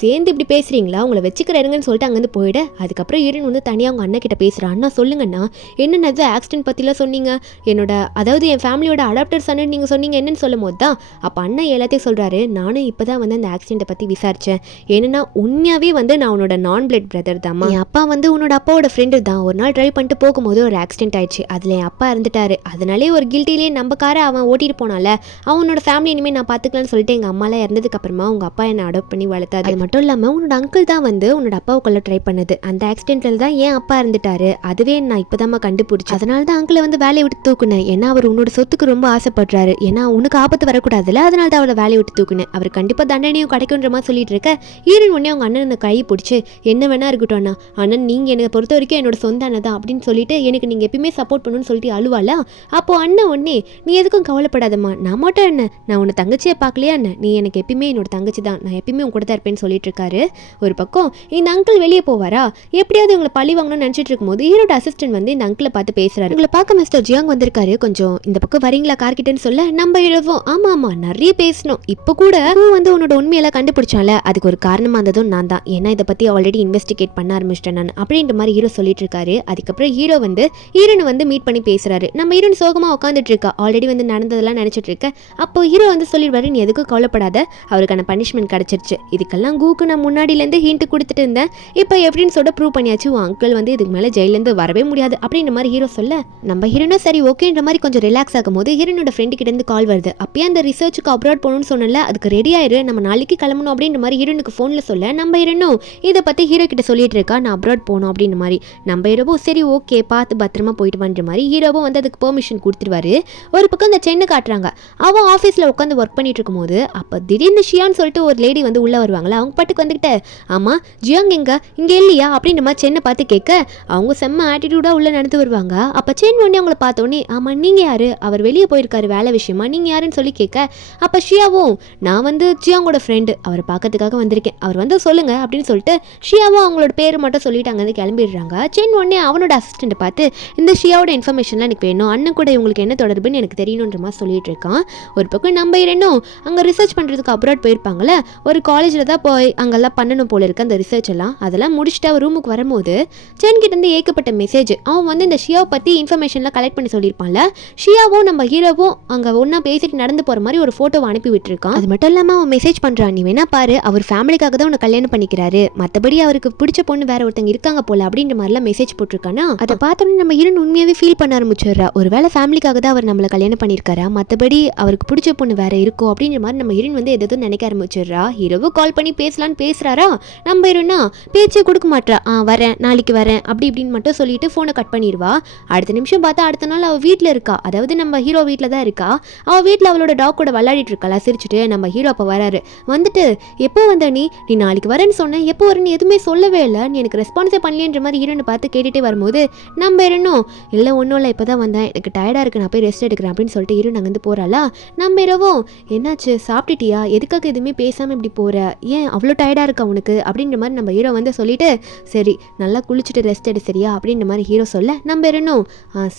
சேர்ந்து இப்படி பேசுகிறீங்களா, உங்களை வச்சுக்கிறேருங்கன்னு சொல்லிட்டு அங்கேருந்து போயிட. அதுக்கப்புறம் ஹீரோன் வந்து தனியாக அவங்க அண்ணன் கிட்ட பேசுகிறா. அண்ணா சொல்லுங்கண்ணா, என்னென்னது ஆக்சிடென்ட் பற்றிலாம் சொன்னீங்க, என்னோட அதாவது என் ஃபேமிலியோட அடாப்டர் சன்னு நீங்கள் சொன்னீங்க என்னன்னு சொல்லும் போது தான் அப்போ அண்ணன் எல்லாத்தையும் சொல்கிறாரு. நானும் இப்போ தான் வந்து அந்த ஆக்சிடென்ட்டை பற்றி விசாரித்தேன். ஏன்னா உண்மையாகவே வந்து நான் உன்னோட நான் பிளட் பிரதர் தாம்மா. என் அப்பா வந்து உன்னோட அப்பாவோட ஃப்ரெண்டு தான். ஒரு நாள் ட்ரைவ் பண்ணிட்டு போகும்போது ஒரு ஆக்சிடென்ட் ஆயிடுச்சு. அதில் என் அப்பா இருந்துட்டாரு. அதனாலே ஒரு கில்ட்டிலே நம்ம காரை அவன் ஓட்டிட்டு போனால, அவனோட ஃபேமிலி இனிமேல் நான் பார்த்துக்கலான்னு சொல்லிட்டு எங்கள் அம்மாலாம் இறந்ததுக்கு அப்புறமா உங்கள் அப்பா என்னை அடாப்ட் பண்ணி வளர்த்தாரு. அது மட்டும் இல்லாமல் உன்னோட அங்கிள் தான் வந்து உன்னோட அப்பாவை கொள்ள ட்ரை பண்ணது. அந்த ஆக்சிடென்ட்ல தான் ஏன் அப்பா இருந்துட்டாரு. அதுவே நான் இப்போதாம்மா கண்டுபிடிச்சேன். அதனால தான் அங்கிளை வந்து வேலையை விட்டு தூக்குனேன். ஏன்னா அவர் உன்னோட சொத்துக்கு ரொம்ப ஆசைப்படுறாரு. ஏன்னா உனக்கு ஆபத்து வரக்கூடாதுல்ல, அதனால தான் அவரை வேலையை விட்டு தூக்குனேன். அவர் கண்டிப்பாக தண்டனையும் கிடைக்குன்ற மாதிரி சொல்லிட்டு இருக்க ஈரன் உடனே அவங்க அண்ணன் அந்த கை பிடிச்சி என்ன வேணா இருக்கட்டும் அண்ணா, அண்ணன் நீங்கள் என்னை பொறுத்த வரைக்கும் என்னோட சொந்த அண்ணன் தான் அப்படின்னு சொல்லிட்டு எனக்கு நீங்கள் எப்பயுமே சப்போர்ட் பண்ணணும்னு சொல்லிட்டு அழுவாளா. அப்போ அண்ணன் உடனே நீ எதுக்கும் கவலைப்படாதம்மா, நான் மட்டும் என்ன, நான் உன்னை தங்கச்சியை பார்க்கலையா என்ன, நீ எனக்கு எப்பயுமே என்னோட தங்கச்சி தான், நான் எப்பயுமே உங்க கூட தான் இருப்பேன்னு சொல்லிட்டு இருக்காரு. ஒரு பக்கம் இந்த அங்கிள் வெளியே போவாரா, எப்படியாவது உங்களை பழி வாங்கணும்னு நினச்சிட்டு இருக்கும்போது ஹீரோட அசிஸ்டன்ட் வந்து இந்த அங்கிளை பார்த்து பேசுறாரு. உங்களை பார்க்க மிஸ்டர் ஜியாங் வந்திருக்காரு, கொஞ்சம் இந்த பக்கம் வரீங்களா கார்கிட்டன்னு சொல்ல நம்ம எழுவோம். ஆமா ஆமா நிறைய பேசணும், இப்போ கூட வந்து உன்னோட உண்மையெல்லாம் கண்டுபிடிச்சால அதுக்கு ஒரு காரணமா இருந்ததும் நான் தான். ஏன்னா இதை பத்தி ஆல்ரெடி இன்வெஸ்டிகேட் பண்ண ஆரம்பிச்சிட்டேன் நான் அப்படின்ற மாதிரி ஹீரோ சொல்லிட்டு இருக்காரு. அதுக்கப்புறம் ஹீரோ வந்து ஹீரோனை வந்து மீட் பண்ணி பேசுறாரு. நம்ம ஹீரோன் சோகமா உட்காந்துட்டு இருக்கா, ஆல்ரெடி வந்து நடந்ததெல்லாம் நினைச்சிட்டு இருக்க. அப்போ ஹீரோ வந்து சொல்லிடுவாரு, நீ எதுக்கும் கவலைப்படாத, அவருக்கான பனிஷ்மெண்ட் கிடைச்சிருச்சு. இதுக்கெல்லாம் கூக்கு நான் முன்னாடியிலேருந்து ஹிண்ட் கொடுத்துட்டு இருந்தேன், இப்போ எப்படின்னு சொல்ல ப்ரூவ் பண்ணியாச்சு. உன் அங்கிள் வந்து இதுக்கு மேலே ஜெயிலேருந்து வரவே முடியாது அப்படின்ற மாதிரி ஹீரோ சொல்ல நம்ம ஹீரோனும் சரி ஓகேன்ற மாதிரி கொஞ்சம் ரிலாக்ஸ் ஆகும் போது ஹீரோனோட ஃப்ரெண்டு கிட்ட இருந்து கால் வருது. அப்பயே அந்த ரிசர்ச்சுக்கு அப்ராட் போகணும்னு சொன்னல, அதுக்கு ரெடி ஆயிரு, நம்ம நாளைக்கு கிளம்பணும் அப்படின்ற மாதிரி ஹீரோனுக்கு ஃபோனில் சொல்ல நம்ம ஹீரோனும் இதை பற்றி ஹீரோ கிட்ட சொல்லிட்டு இருக்கா, நான் அப்ராட் போகணும் அப்படின்ற மாதிரி. நம்ம ஹீரோவும் சரி ஓகே பார்த்து பத்திரமா போயிட்டு வந்த மாதிரி ஹீரோவும் வந்து அதுக்கு பெர்மிஷன் கொடுத்துருவாரு. ஒரு பக்கம் இந்த சென்னை காட்டுறாங்க. அவன் ஆஃபீஸில் உட்காந்து ஒர்க் பண்ணிட்டு இருக்கும்போது அப்போ திடீர்னு ஷியான்னு சொல்லிட்டு ஒரு லேடி வந்து உள்ளே வருவாங்களா, அவங்க பாட்டுக்கு வந்துக்கிட்ட ஆமாம் ஜியாங் இங்கே இல்லையா அப்படின்ற மாதிரி சென்னை பார்த்து கேட்க அவங்க செம்ம ஆட்டிடியூடாக உள்ளே நடந்து வருவாங்க. அப்போ சென் உடனே அவங்கள பார்த்தோன்னே ஆமாம் நீங்கள் யார், அவர் வெளியே போயிருக்காரு வேலை விஷயமா, நீங்கள் யாருன்னு சொல்லி கேட்க அப்போ ஷியாவும் நான் வந்து ஜியாங்கோட ஃப்ரெண்டு, அவரை பார்க்கறதுக்காக வந்திருக்கேன், அவர் வந்து சொல்லுங்க அப்படின்னு சொல்லிட்டு ஷியாவும் அவங்களோட பேர் மட்டும் சொல்லிட்டு அங்கேருந்து கிளம்பிடுறாங்க. சென் உடனே அவனோட அசிஸ்டண்ட்டை பார்த்து இந்த ஷியாவோட இன்ஃபர்மேஷன்லாம் எனக்கு வேணும், அண்ணன் கூட இவங்களுக்கு என்ன தொடர்புன்னு எனக்கு தெரியணுன்ற மாதிரி சொல்லிட்டு இருக்கான். ஒரு பக்கம் நம்ம இரண்டும் அங்கே ரிசர்ச் பண்ணுறதுக்கு அப்ராட் போயிருப்பாங்களே, ஒரு காலேஜில் தான் போய் அங்கெல்லாம் பண்ணணும் போல இருக்கு அந்த ரிசர்ச் எல்லாம். அதெல்லாம் முடிச்சுட்டு அவர் ரூமுக்கு வரும்போது சென் கிட்ட இருந்து ஏகப்பட்ட மெசேஜ், அவன் வந்து இந்த ஷியாவை பற்றி இன்ஃபர்மேஷன்லாம் கலெக்ட் பண்ணி சொல்லியிருப்பான்ல. ஷியாவும் நம்ம ஹீரோவும் அங்கே ஒன்றா பேசிட்டு நடந்து போகிற மாதிரி ஒரு ஃபோட்டோவை அனுப்பி விட்டுருக்கான். அது மட்டும் இல்லாமல் அவன் மெசேஜ் பண்ணுறான், நீ வேணா பாரு, அவர் ஃபேமிலிக்காக தான் உன்னை கல்யாணம் பண்ணிக்கிறாரு, மற்றபடி அவருக்கு பிடிச்ச பொண்ணு வேற ஒருத்தங்க இருக்காங்க போல அப்படின்ற மாதிரிலாம் மெசேஜ் போட்டிருக்கானா. அதை பார்த்தோன்னே நம்ம ஹீரோன் உண்மையாகவே ஃபீல் பண்ண ஆரம்பிச்சிடுறா. ஒரு வேளை ஃபேமிலிக்காக தான் அவர் நம்மளை கல்யாணம் பண்ணியிருக்காரா, மற்றபடி அவருக்கு பிடிச்ச பொண்ணு வேற இருக்கும் அப்படின்ற மாதிரி நம்ம ஹீரோன் வந்து எதுவும் நினைக்க ஆரம்பிச்சிடுறா. ஹீரோவும் கால் பண்ணி பேசலான்னு பேசுறாரா, நம்ம ஹீரோனா பேச்சே கொடுக்க மாட்டா. வரேன் நாளைக்கு வரேன் அப்படி இப்படின்னு மட்டும் சொல்லிட்டு ஃபோனை கட் பண்ணிடுவா. அடுத்த நிமிஷம் பார்த்தா அடுத்த நாள் அவள் வீட்டில் இருக்கா, அதாவது நம்ம ஹீரோ வீட்டில் தான் இருக்கா. அவள் வீட்டில் அவளோட டாக் கூட விளையாடிட்டு இருக்கா சிரிச்சுட்டு. நம்ம ஹீரோ அப்போ வராரு. வந்துட்டு எப்போ வந்த நீ நாளைக்கு வரேன்னு சொன்னேன், எப்போ வரேன்னு எதுவுமே சொல்லவே இல்லை, நீ எனக்கு ரெஸ்பான்ஸே பண்ணலன்ற மாதிரி ஹீரோனை பார்த்து கேட்டுகிட்டே வரும்போது நம்ம ஹீரோனும் இல்லை ஒன்றும் இல்லை இப்போ தான் வந்தேன், எனக்கு டயர்டாக இருக்கு, நான் போய் ரெஸ்ட் எடுக்கிறேன் அப்படின்னு சொல்லிட்டு ஹீரோன் அங்கேருந்து போகிறாளா. நம்ம ஹீரோவும் என்னாச்சு சாப்பிட்டுட்டியா, எதுக்காக எதுவுமே பேசாமல் இப்படி போகிற, ஏன் அவ்வளோ டயர்டாக இருக்கா உனக்கு அப்படின்ற மாதிரி நம்ம ஹீரோ வந்து சொல்லிட்டு சரி நல்லா குளிச்சுட்டு ரெஸ்ட் எடு சரியா அப்படின்ற மாதிரி ஹீரோ சொல்ல நம்ம ஹீரோனும்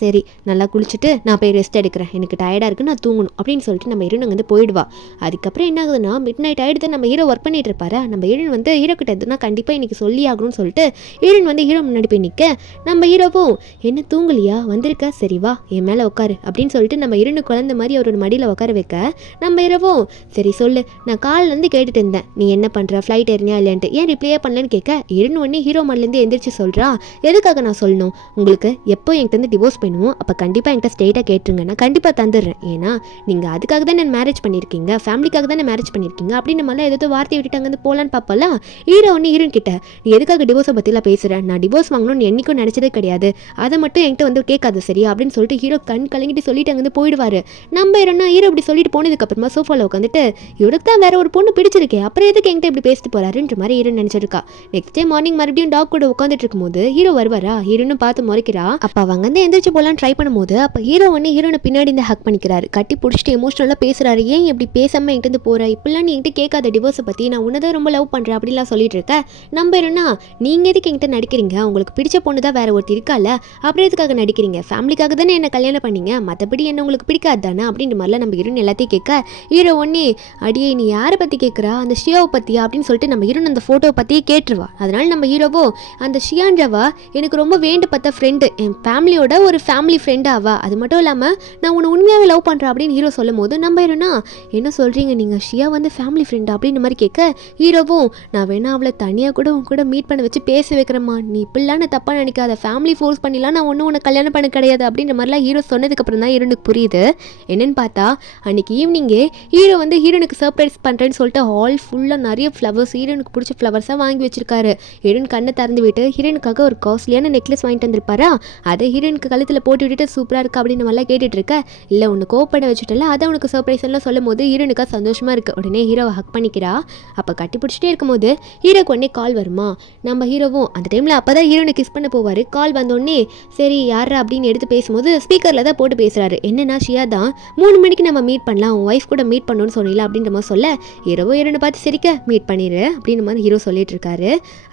சரி நல்லா குளிச்சுட்டு நான் போய் ரெஸ்ட் எடுக்கிறேன், எனக்கு டயர்டாக இருக்கு நான் தூங்கணும் அப்படின்னு சொல்லிட்டு நம்ம ஹீரோன் வந்து போயிடுவா. அதுக்கப்புறம் என்ன ஆகுதுன்னா மிட் நைட் ஆகிடுது. நம்ம ஹீரோ ஒர்க் பண்ணிட்டு இருப்பாரு. நம்ம ஹீரோன் வந்து ஹீரோ கிட்ட எதுனா கண்டிப்பாக இன்னைக்கு சொல்லி ஆகணும்னு சொல்லிட்டு ஹீரோன் வந்து ஹீரோ முன்னாடி போய் நிற்க நம்ம ஹீரோவும் என்ன தூங்கலியா வந்திருக்க, சரி வா என் மேலே உட்காரு அப்படின்னு சொல்லிட்டு நம்ம ஹீரோனு குழந்தை மாதிரி அவரோட மடியில் உட்கார வைக்க நம்ம ஹீரோவும் சரி சொல்லு, நான் காலிலேருந்து கேட்டுட்டு இருந்தேன் நீ என்ன பண்ணுற, ஃப்ளைட் ஏறினியா இல்லைன்ட்டு, ஏன் ரிப்ளையே பண்ணலன்னு கேட்க ஹீரோன் உடனே ஹீரோ மடிலேருந்து எந்திரிச்சு சொல்கிறா, எதுக்காக நான் சொல்லணும், உங்களுக்கு எப்போ என்கிட்ட வந்து டிவோர்ஸ் பண்ணுவோம் அப்போ கண்டிப்பாக என்கிட்ட ஸ்ட்ரெயிட்டாக கேட்டுருங்க, நான் கண்டிப்பாக தந்துடுறேன், ஏன்னா நீங்கள் அதுக்காக தான் நான் மேரேஜ் பண்ணியிருக்கீங்க, ஃபேமிலிக்காக தான் மேரேஜ் பண்ணியிருக்கீங்க அப்படின்னு நம்மளாம் ஏதோ வார்த்தை விட்டுட்டு அங்கேருந்து போகலான்னு பார்ப்பல. ஹீரோ ஒன்று ஹீரோன் கிட்ட நீ எதுக்காக டிவோர்ஸை பற்றிலாம் பேசுகிறேன், நான் டிவோர்ஸ் வாங்கணும்னு என்றைக்கும் நினச்சதே கிடையாது, அதை மட்டும் என்கிட்ட வந்து கேட்காது சரியா அப்படின்னு சொல்லிட்டு ஹீரோ கண் கலங்கிட்டு சொல்லிட்டு அங்கேருந்து போயிடுவார். நம்ம ஹீரோனா ஹீரோ இப்படி சொல்லிட்டு போனதுக்கப்புறமா சோஃபாவில் உட்காந்துட்டு இவருக்கு தான் வேற ஒரு பொண்ணு பிடிச்சிருக்கே அப்புறம் எதுக்கு என்கிட்ட இப்படி பேசிட்டு போறாருன்ற மாதிரி ஹீரோ நினச்சிருக்கா. நெக்ஸ்ட் டே மார்னிங் மறுபடியும் டாக் கூட உட்காந்துட்டு இருக்கும்போது ஹீரோ வருவாரா, ஹீரோன்னு பார்த்து முறைக்கிறா. அப்போ அவங்க வந்து எந்திரிச்சு போகலான்னு ட்ரை பண்ணும்போது அப்போ ஹீரோ வந்து ஹீரோனை பின்னாடி இந்த ஹக் பண்ணிக்கிறாரு, கட்டி பிடிச்சிட்டு எமோஷனலாக பேசுறாரு, ஏன் எப்படி பேசாமல் என்கிட்ட போற, இப்பெல்லாம் நீ என்கிட்ட கேட்காத டிவோர்ஸை பற்றி, நான் உன்னதான் ரொம்ப லவ் பண்ணுறேன் அப்படிலாம் சொல்லிட்டு இருக்க. நம்ம ஹீரோனா நீங்கள் எதுக்கு என்கிட்ட நடிக்கிறீங்க, உங்களுக்கு பிடிச்ச பொண்ணு தான் வேற ஒருத்தர் இருக்கால அப்புறம் எதுக்காக நடிக்கிறீங்க, ஃபேமிலிக்காக தானே என்ன கல்யாணம் பண்ணீங்க, மற்றபடி என்ன உங்களுக்கு பிடிக்காது தானே அப்படின்ற மாதிரிலாம் நம்ம ஹீரோன் எல்லாத்தையும் கேட்க ஹீரோ ஒன்னே அடியே நீ யாரை பற்றி கேட்குறா, அந்த ஷியாவை பற்றியா அப்படின்னு சொல்லிட்டு நம்ம ஹீரோன் அந்த ஃபோட்டோவை பற்றியே கேட்டுருவா. அதனால நம்ம ஹீரோவோ அந்த ஷியான்றவா எனக்கு ரொம்ப வேண்டப்பட்ட ஃப்ரெண்டு, என் ஃபேமிலியோட ஒரு ஃபேமிலி ஃப்ரெண்டு அவ. அது மட்டும் இல்லாமல் நான் உன்னை உண்மையாகவே லவ் பண்ணுறேன் அப்படின்னு ஹீரோ சொல்லும் போது நம்ம ஹீரோனா என்ன சொல்கிறீங்க நீங்கள், ஷியா வந்து ஃபேமிலி ஃப்ரெண்டு அப்படின்ற மாதிரி கேட்க ஹீரோவும் நான் வேணா அவளை தனியாக கூட உன் கூட மீட் பண்ண வச்சு பேச வைக்கிறேம்மா, நீ இப்படிலாம் நான் தப்பாக நினைக்காத, ஃபேமிலி ஃபோர்ஸ் பண்ணிலாம் நான் ஒன்றும் உன்னை கல்யாணம் பண்ண கிடையாது அப்படின்ற மாதிரிலாம் ஹீரோ சொன்னதுக்கப்புறம் தான் ஹீரோனுக்கு புரியுது. என்னென்னு பார்த்தா அன்றைக்கி ஈவினிங்கே ஹீரோ வந்து ஹீரோனுக்கு சர்ப்ரைஸ் பண்ணுறேன்னு சொல்லிட்டு ஹால் ஃபுல்லாக நிறைய ஃப்ளவர்ஸ், ஹீரோனுக்கு பிடிச்ச ஃப்ளவர்ஸாக வாங்கி வச்சிருக்காரு. ஹீரோன் கண்ணை திறந்து விட்டு ஹீரோனுக்காக ஒரு காஸ்ட்லியான நெக்லஸ் வாங்கிட்டு வந்திருப்பாரா, அதை ஹீரோனுக்கு கழுத்தில் போட்டு விட்டுட்டு சூப்பராக இருக்கா அப்படின்னு நல்லா கேட்டுட்டு இருக்க, இல்லை உன்னை கோப்பட வச்சுட்டல அதை உனக்கு சர்ப்ரைஸ் எல்லாம் சொல்லும் போது ஹீரோனுக்கா சந்தோஷமாக இருக்குது. உடனே ஹீரோவை ஹக் பண்ணிக்கிறா. அப்போ கட்டி பிடிச்சிட்டே இருக்கும்போது ஹீரோக்கு உடனே கால் வருமா. நம்ம ஹீரோவும் அந்த டைமில் அப்போ தான் ஹீரோனை கிஸ் பண்ண போவார். கால் வந்தோடனே சரி யாரா அப்படின்னு எடுத்து பேசும்போது ஸ்பீக்கரில் தான் போட்டு பேசுகிறாரு. என்னன்னா ஷியா தான் 3 மணிக்கு நம்ம மீட் பண்ணலாம், உன் ஒய்ஃப் கூட மீட் பண்ணணும்னு சொன்னீங்களா அப்படின்ற மாதிரி சொல்ல ஹீரோனை பார்த்து சிரிக்க மீட் பண்ணிடு அப்படின்ற மாதிரி ஹீரோ சொல்லிட்டு இருக்காரு.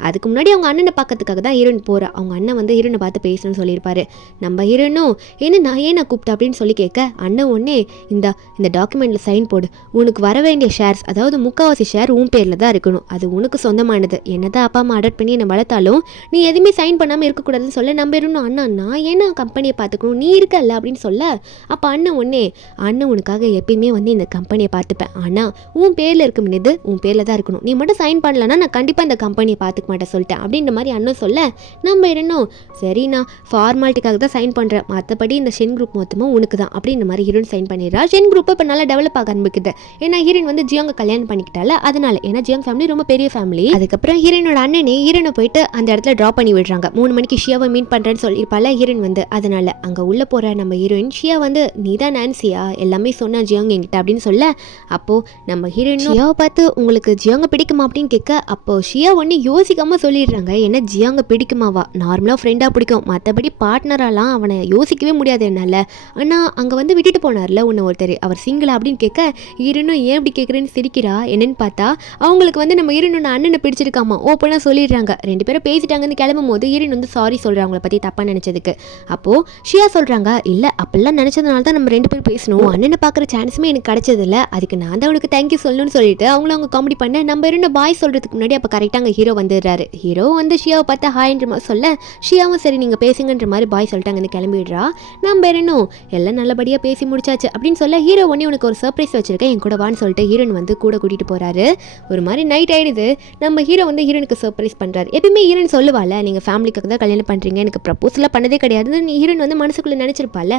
அதுக்கு முன்னாடி அவங்க அண்ணனை பார்க்கறதுக்காக தான் ஹீரோயின் போகிறா. அவங்க அண்ணன் வந்து ஹீரோனை பார்த்து பேசணும்னு சொல்லியிருப்பாரு. நம்ம ஹீரோனும் என்ன நான் ஏன் கூப்பிட்டேன் அப்படின்னு சொல்லி கேட்க அண்ணன் ஒன்னே இந்த டாக்குமெண்ட்டில் சைன் போடு, உனக்கு வர வேண்டிய ஷேர்ஸ் அதாவது 3/4 ஷேர் உன் பேரில் தான் இருக்கணும், அது உனக்கு சொந்தமானது, என்னதான் அப்பா அம்மா அடாப்ட் பண்ணி என்னை வளர்த்தாலும் நீ எதுவுமே சைன் பண்ணாமல் இருக்கக்கூடாதுன்னு சொல்ல நம்ம ஹீரோனும் அண்ணா நான் ஏன்னா கம்பெனியை பார்த்துக்கணும் நீ இருக்கல்ல அப்படின்னு சொல்ல அப்போ அண்ணன் உனக்காக எப்பயுமே வந்து இந்த கம்பெனியை பார்த்துப்பேன், ஆனால் உன் பேரில் இருக்கும் இது உன் பேரில் தான் இருக்கணும், நீ மட்டும் சைன் பண்ணலன்னா நான் கண்டிப்பாக இந்த கம்பெனியை பார்த்துக்க மாட்டேன் சொல்லிட்டேன் அப்படின்ற மாதிரி அண்ணன் சொல்ல நம்ம ஹீரோனும் சரி நான் ஃபார்மாலிட்டிக்காக தான் சைன் பண்ணுறேன், மற்றபடி இந்த ஷென் குரூப் மொத்தமாக உனக்கு தான் அப்படின்ற மாதிரி ஹீரோன் சைன் பண்ணிடுறா. ஷென் குரூப் இப்போ நல்லா டெவலப் ஆக ஆரம்பிக்குது. ஏன்னா ஹீரோயின் வந்து ஜியோங்க கல்யாணம் பண்ணிக்கிட்டால அதனால, ஏன்னா ஜியோங் ஃபேமிலி ரொம்ப பெரிய ஃபேமிலி. அதுக்கப்புறம் ஹீரோனோட அண்ணனே ஹீரோனை போயிட்டு அந்த இடத்துல ட்ராப் பண்ணி விடுறாங்க. 3 மணிக்கு ஷியாவை மீட் பண்ணுறேன்னு சொல்லியிருப்பால ஹீரோயின் வந்து, அதனால அங்கே உள்ளே போகிற நம்ம ஹீரோயின் ஷியா வந்து நீ தான் நான்சியா எல்லாமே சொன்னா ஜியோங் என்கிட்ட அப்படின்னு சொல்ல அப்போது நம்ம ஹீரோயின் ஷியாவை பார்த்து உங்களுக்கு ஜியோங்க பிடிக்குமா அப்படின்னு கேட்க அப்போது ஷியா ஒன்று யோசிக்காமல் சொல்லிடுறாங்க. என்ன ஜியோங்க பிடிக்குமாவா, நார்மலாக ஃப்ரெண்டாக பிடிக்கும், மற்றபடி பார்ட்னராலாம் அவனை யோசிக்கவே முடியாது என்னால், ஆனால் அங்கே வந்து விட்டுட்டு போனார்ல உன்னை ஒருத்தர் அவர் சிங்கிளா அப்படின்னு கேட்க ஹீரோனும் ஏன் இப்படி கேட்குறேன்னு சிரிக்கிறா. என்னன்னு பார்த்தா அவங்களுக்கு வந்து நம்ம ஹீரோனோட அண்ணனை பிடிச்சிருக்காமா ஓப்பனாக சொல்லிடுறாங்க. 2 பேரும் பேசிட்டாங்கன்னு கிளம்பும் போது ஹீரோன் வந்து சாரி சொல்கிறாங்க அவங்கள பற்றி தப்பாக நினச்சதுக்கு. அப்போது ஷியா சொல்கிறாங்க இல்லை அப்பெல்லாம் நினச்சதுனால தான் நம்ம 2 பேரும் பேசணும், அண்ணனை பார்க்குற சான்ஸுமே எனக்கு கிடைச்சதில்ல, அதுக்கு நான் தான் அவனுக்கு தேங்க்யூ சொல்லணும்னு சொல்லிட்டு அவங்க காமெடி பண்ண நம்ம ஹீரோனை பாய் சொல்கிறதுக்கு முன்னாடி அப்போ கரெக்டாக அங்கே ஹீரோ வந்துடுறாரு. ஹீரோ வந்து ஷியாவை பார்த்தா ஹாய்ன்ற மாதிரி சொல்ல ஷியாவும் சரி நீங்கள் பேசுங்கன்ற மாதிரி பாய் சொல்லிட்டாங்கன்னு கிளம்பிடுறா. நம்ம ஹீரோனும் எல்லாம் நல்லபடியாக பேசி முடிச்சாச்சு அப்படின்னு சொல்ல ஹீரோ ஒன்னே உனக்கு ஒரு சர்ப்ரைஸ் வச்சிருக்கேன் என் கூட வான்னு சொல்லிட்டு ஹீரோன் வந்து கூட கூட்டிகிட்டு போகிறாரு. ஒரு மாதிரி நைட் ஆகிடுது. நம்ம ஹீரோ வந்து ஹீரோனுக்கு சர்ப்ரைஸ் பண்ணுறாரு. எப்பயுமே ஹீரோன் சொல்லுவாள் நீங்கள் ஃபேமிலிக்காக தான் கல்யாணம் பண்ணுறீங்க எனக்கு ப்ரப்போஸ்லாம் பண்ணதே கிடையாது ஹீரோன் வந்து மனசுக்குள்ளே நினச்சிருப்பாள்.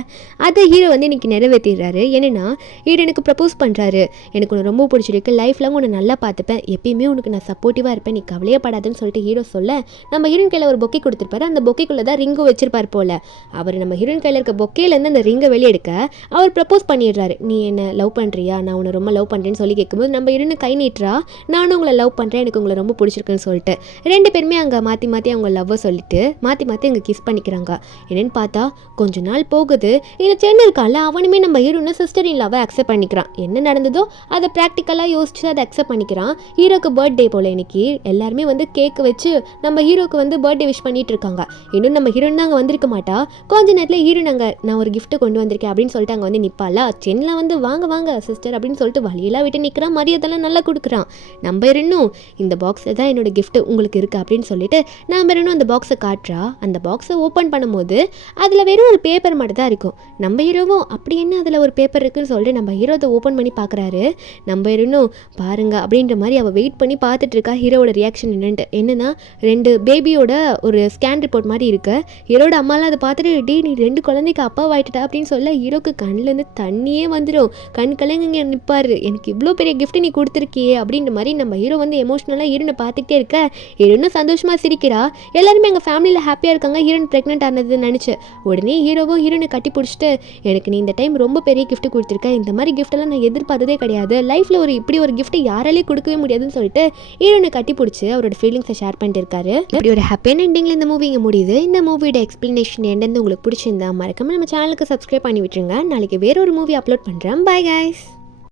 அதை ஹீரோ வந்து இன்றைக்கி நிறைவேற்றிடுறாரு. என்னென்னா ஹீரோனுக்கு ப்ரப்போஸ் பண்ணுறாரு. எனக்கு உன்னை ரொம்ப பிடிச்சிருக்கு, லைஃப்பில் உன்னை நல்லா பார்த்துப்பேன், எப்பயுமே உனக்கு நான் சப்போர்ட்டிவாக இருப்பேன், நீ கவலையப்படாதுன்னு சொல்லிட்டு ஹீரோ சொல்ல நம்ம ஹீரோன் கையில் ஒரு பொக்கே கொடுத்துருப்பாரு. அந்த பொக்கேக்குள்ளே தான் ரிங்கும் வச்சிருப்பார் போல். அவர் நம்ம ஹீரோன் கையில் இருக்க பொக்கேலேருந்து அந்த ரிங்கை வெளியெடுக்க அவர் ப்ரப்போஸ் பண்ணிடுறாரு. நீ என்ன லவ் பண்ணுறியா, நான் உன்னை ரொம்ப லவ் பண்ணுறேன்னு சொல்லி கேட்கும்போது நம்ம ஹீரோனு கை நீட்டுறா. நானும் உங்களை லவ் பண்ணுறேன், எனக்கு உங்களை ரொம்ப பிடிச்சிருக்குன்னு சொல்லிட்டு 2 பேருமே அங்கே மாற்றி அவங்க லவ்வை சொல்லிட்டு மாற்றி அங்கே கிஸ் பண்ணிக்கிறாங்க. என்னென்னு பார்த்தா கொஞ்ச நாள் போகுது. இதில் சென்னை இருக்கான்ல அவனுமே நம்ம ஹீரோனை சிஸ்டர் இன் லவ்வை அக்செப்ட் பண்ணிக்கிறான். என்ன நடந்ததோ அதை ப்ராக்டிக்கலாக யோசிச்சு அதை அக்செப்ட் பண்ணிக்கிறான். ஹீரோக்கு பர்த்டே போல் இன்னைக்கு எல்லாருமே வந்து கேக்கு வச்சு நம்ம ஹீரோக்கு வந்து பர்த்டே விஷ் பண்ணிட்டு இருக்காங்க. இன்னும் நம்ம ஹீரோன் தான் அங்கே வந்திருக்க மாட்டா. கொஞ்ச நேரத்தில் ஹீரோன் அங்கே நான் ஒரு கிஃப்ட் கொண்டு வந்திருக்கேன் அப்படின்னு சொல்லிட்டு அங்கே வந்து நிற்பாளா. சென்னில் வந்து வாங்க சிஸ்டர் அப்படின்னு சொல்லிட்டு வழியெல்லாம் விட்டு நிற்கிறான். மரியாதைலாம் நல்லா கொடுக்குறான். நம்ம ஹீரோனும் இந்த பாக்ஸில் தான் என்னோட கிஃப்ட் உங்களுக்கு இருக்குது அப்படின்னு சொல்லிட்டு நம்ம ஹீரோனும் அந்த பாக்ஸை காட்டுறா. அந்த பாக்ஸை ஓப்பன் பண்ணும்போது அதில் வெறும் ஒரு பேப்பர் மட்டும் தான் இருக்கும். நம்ம ஹீரோவும் அப்படி என்ன அதில் ஒரு பேப்பர் இருக்குன்னு சொல்லிட்டு நம்ம ஹீரோ அதை ஓப்பன் பண்ணி பார்க்குறாரு. நம்ம ஹீரோனும் பாருங்க அப்படின்ற மாதிரி அவள் வெயிட் பண்ணி பார்த்துட்டு இருக்கா ஹீரோட ரியாக்ஷன் என்னன்னா 2 பேபியோட ஒரு ஸ்கேன் ரிப்போர்ட் மாதிரி இருக்கு. ஹீரோட அம்மாலாம் அதை பார்த்துட்டு டே நீ 2 குழந்தைக்கு அப்பா ஆயிட்டா அப்படின்னு சொல்ல ஹீரோக்கு கண்ணிலேருந்து தண்ணியே வந்துடும். கண் கலங்க நிற்பாரு. எனக்கு இவ்வளோ பெரிய கிஃப்ட் நீ கொடுத்துருக்கியே அப்படின்ற மாதிரி நம்ம ஹீரோ வந்து எமோஷ்னலாக ஹீரோனை பார்த்துக்கிட்டே இருக்க ஹீரோனும் சந்தோஷமாக சிரிக்கிறா. எல்லாருமே எங்கள் ஃபேமிலியில் ஹாப்பியாக இருக்காங்க ஹீரோன் ப்ரெக்னென்ட் ஆனதுன்னு நினச்சி. உடனே ஹீரோவும் ஹீரோனை கட்டி பிடிச்சிட்டு எனக்கு நீ இந்த டைம் ரொம்ப பெரிய கிஃப்ட் கொடுத்துருக்க, இந்த மாதிரி கிஃப்டெல்லாம் நான் எதிர்பார்த்ததே கிடையாது, லைஃப்பில் இப்படி ஒரு கிஃப்ட் யாராலே கொடுக்கவே முடியாதுன்னு சொல்லிட்டு ஹீரோனை கட்டி பிடிச்சி அவரோட ஃபீலிங்ஸை ஷேர் பண்ணிட்டு இருக்காரு. இப்படி ஒரு ஹாப்பியான எண்டிங்கில் இந்த மூவி இங்கே முடியுது. இந்த மூவியோட எக்ஸ்பிளனேஷன் என்னன்னு உங்களுக்கு பிடிச்சிருந்தா மறக்காம நம்ம சேனலுக்கு சப்ஸ்கிரைப் பண்ணி விட்டுருங்க. நாளைக்கு வேற ஒரு மூவி அப்லோட் பண்ணுறேன். Bye guys.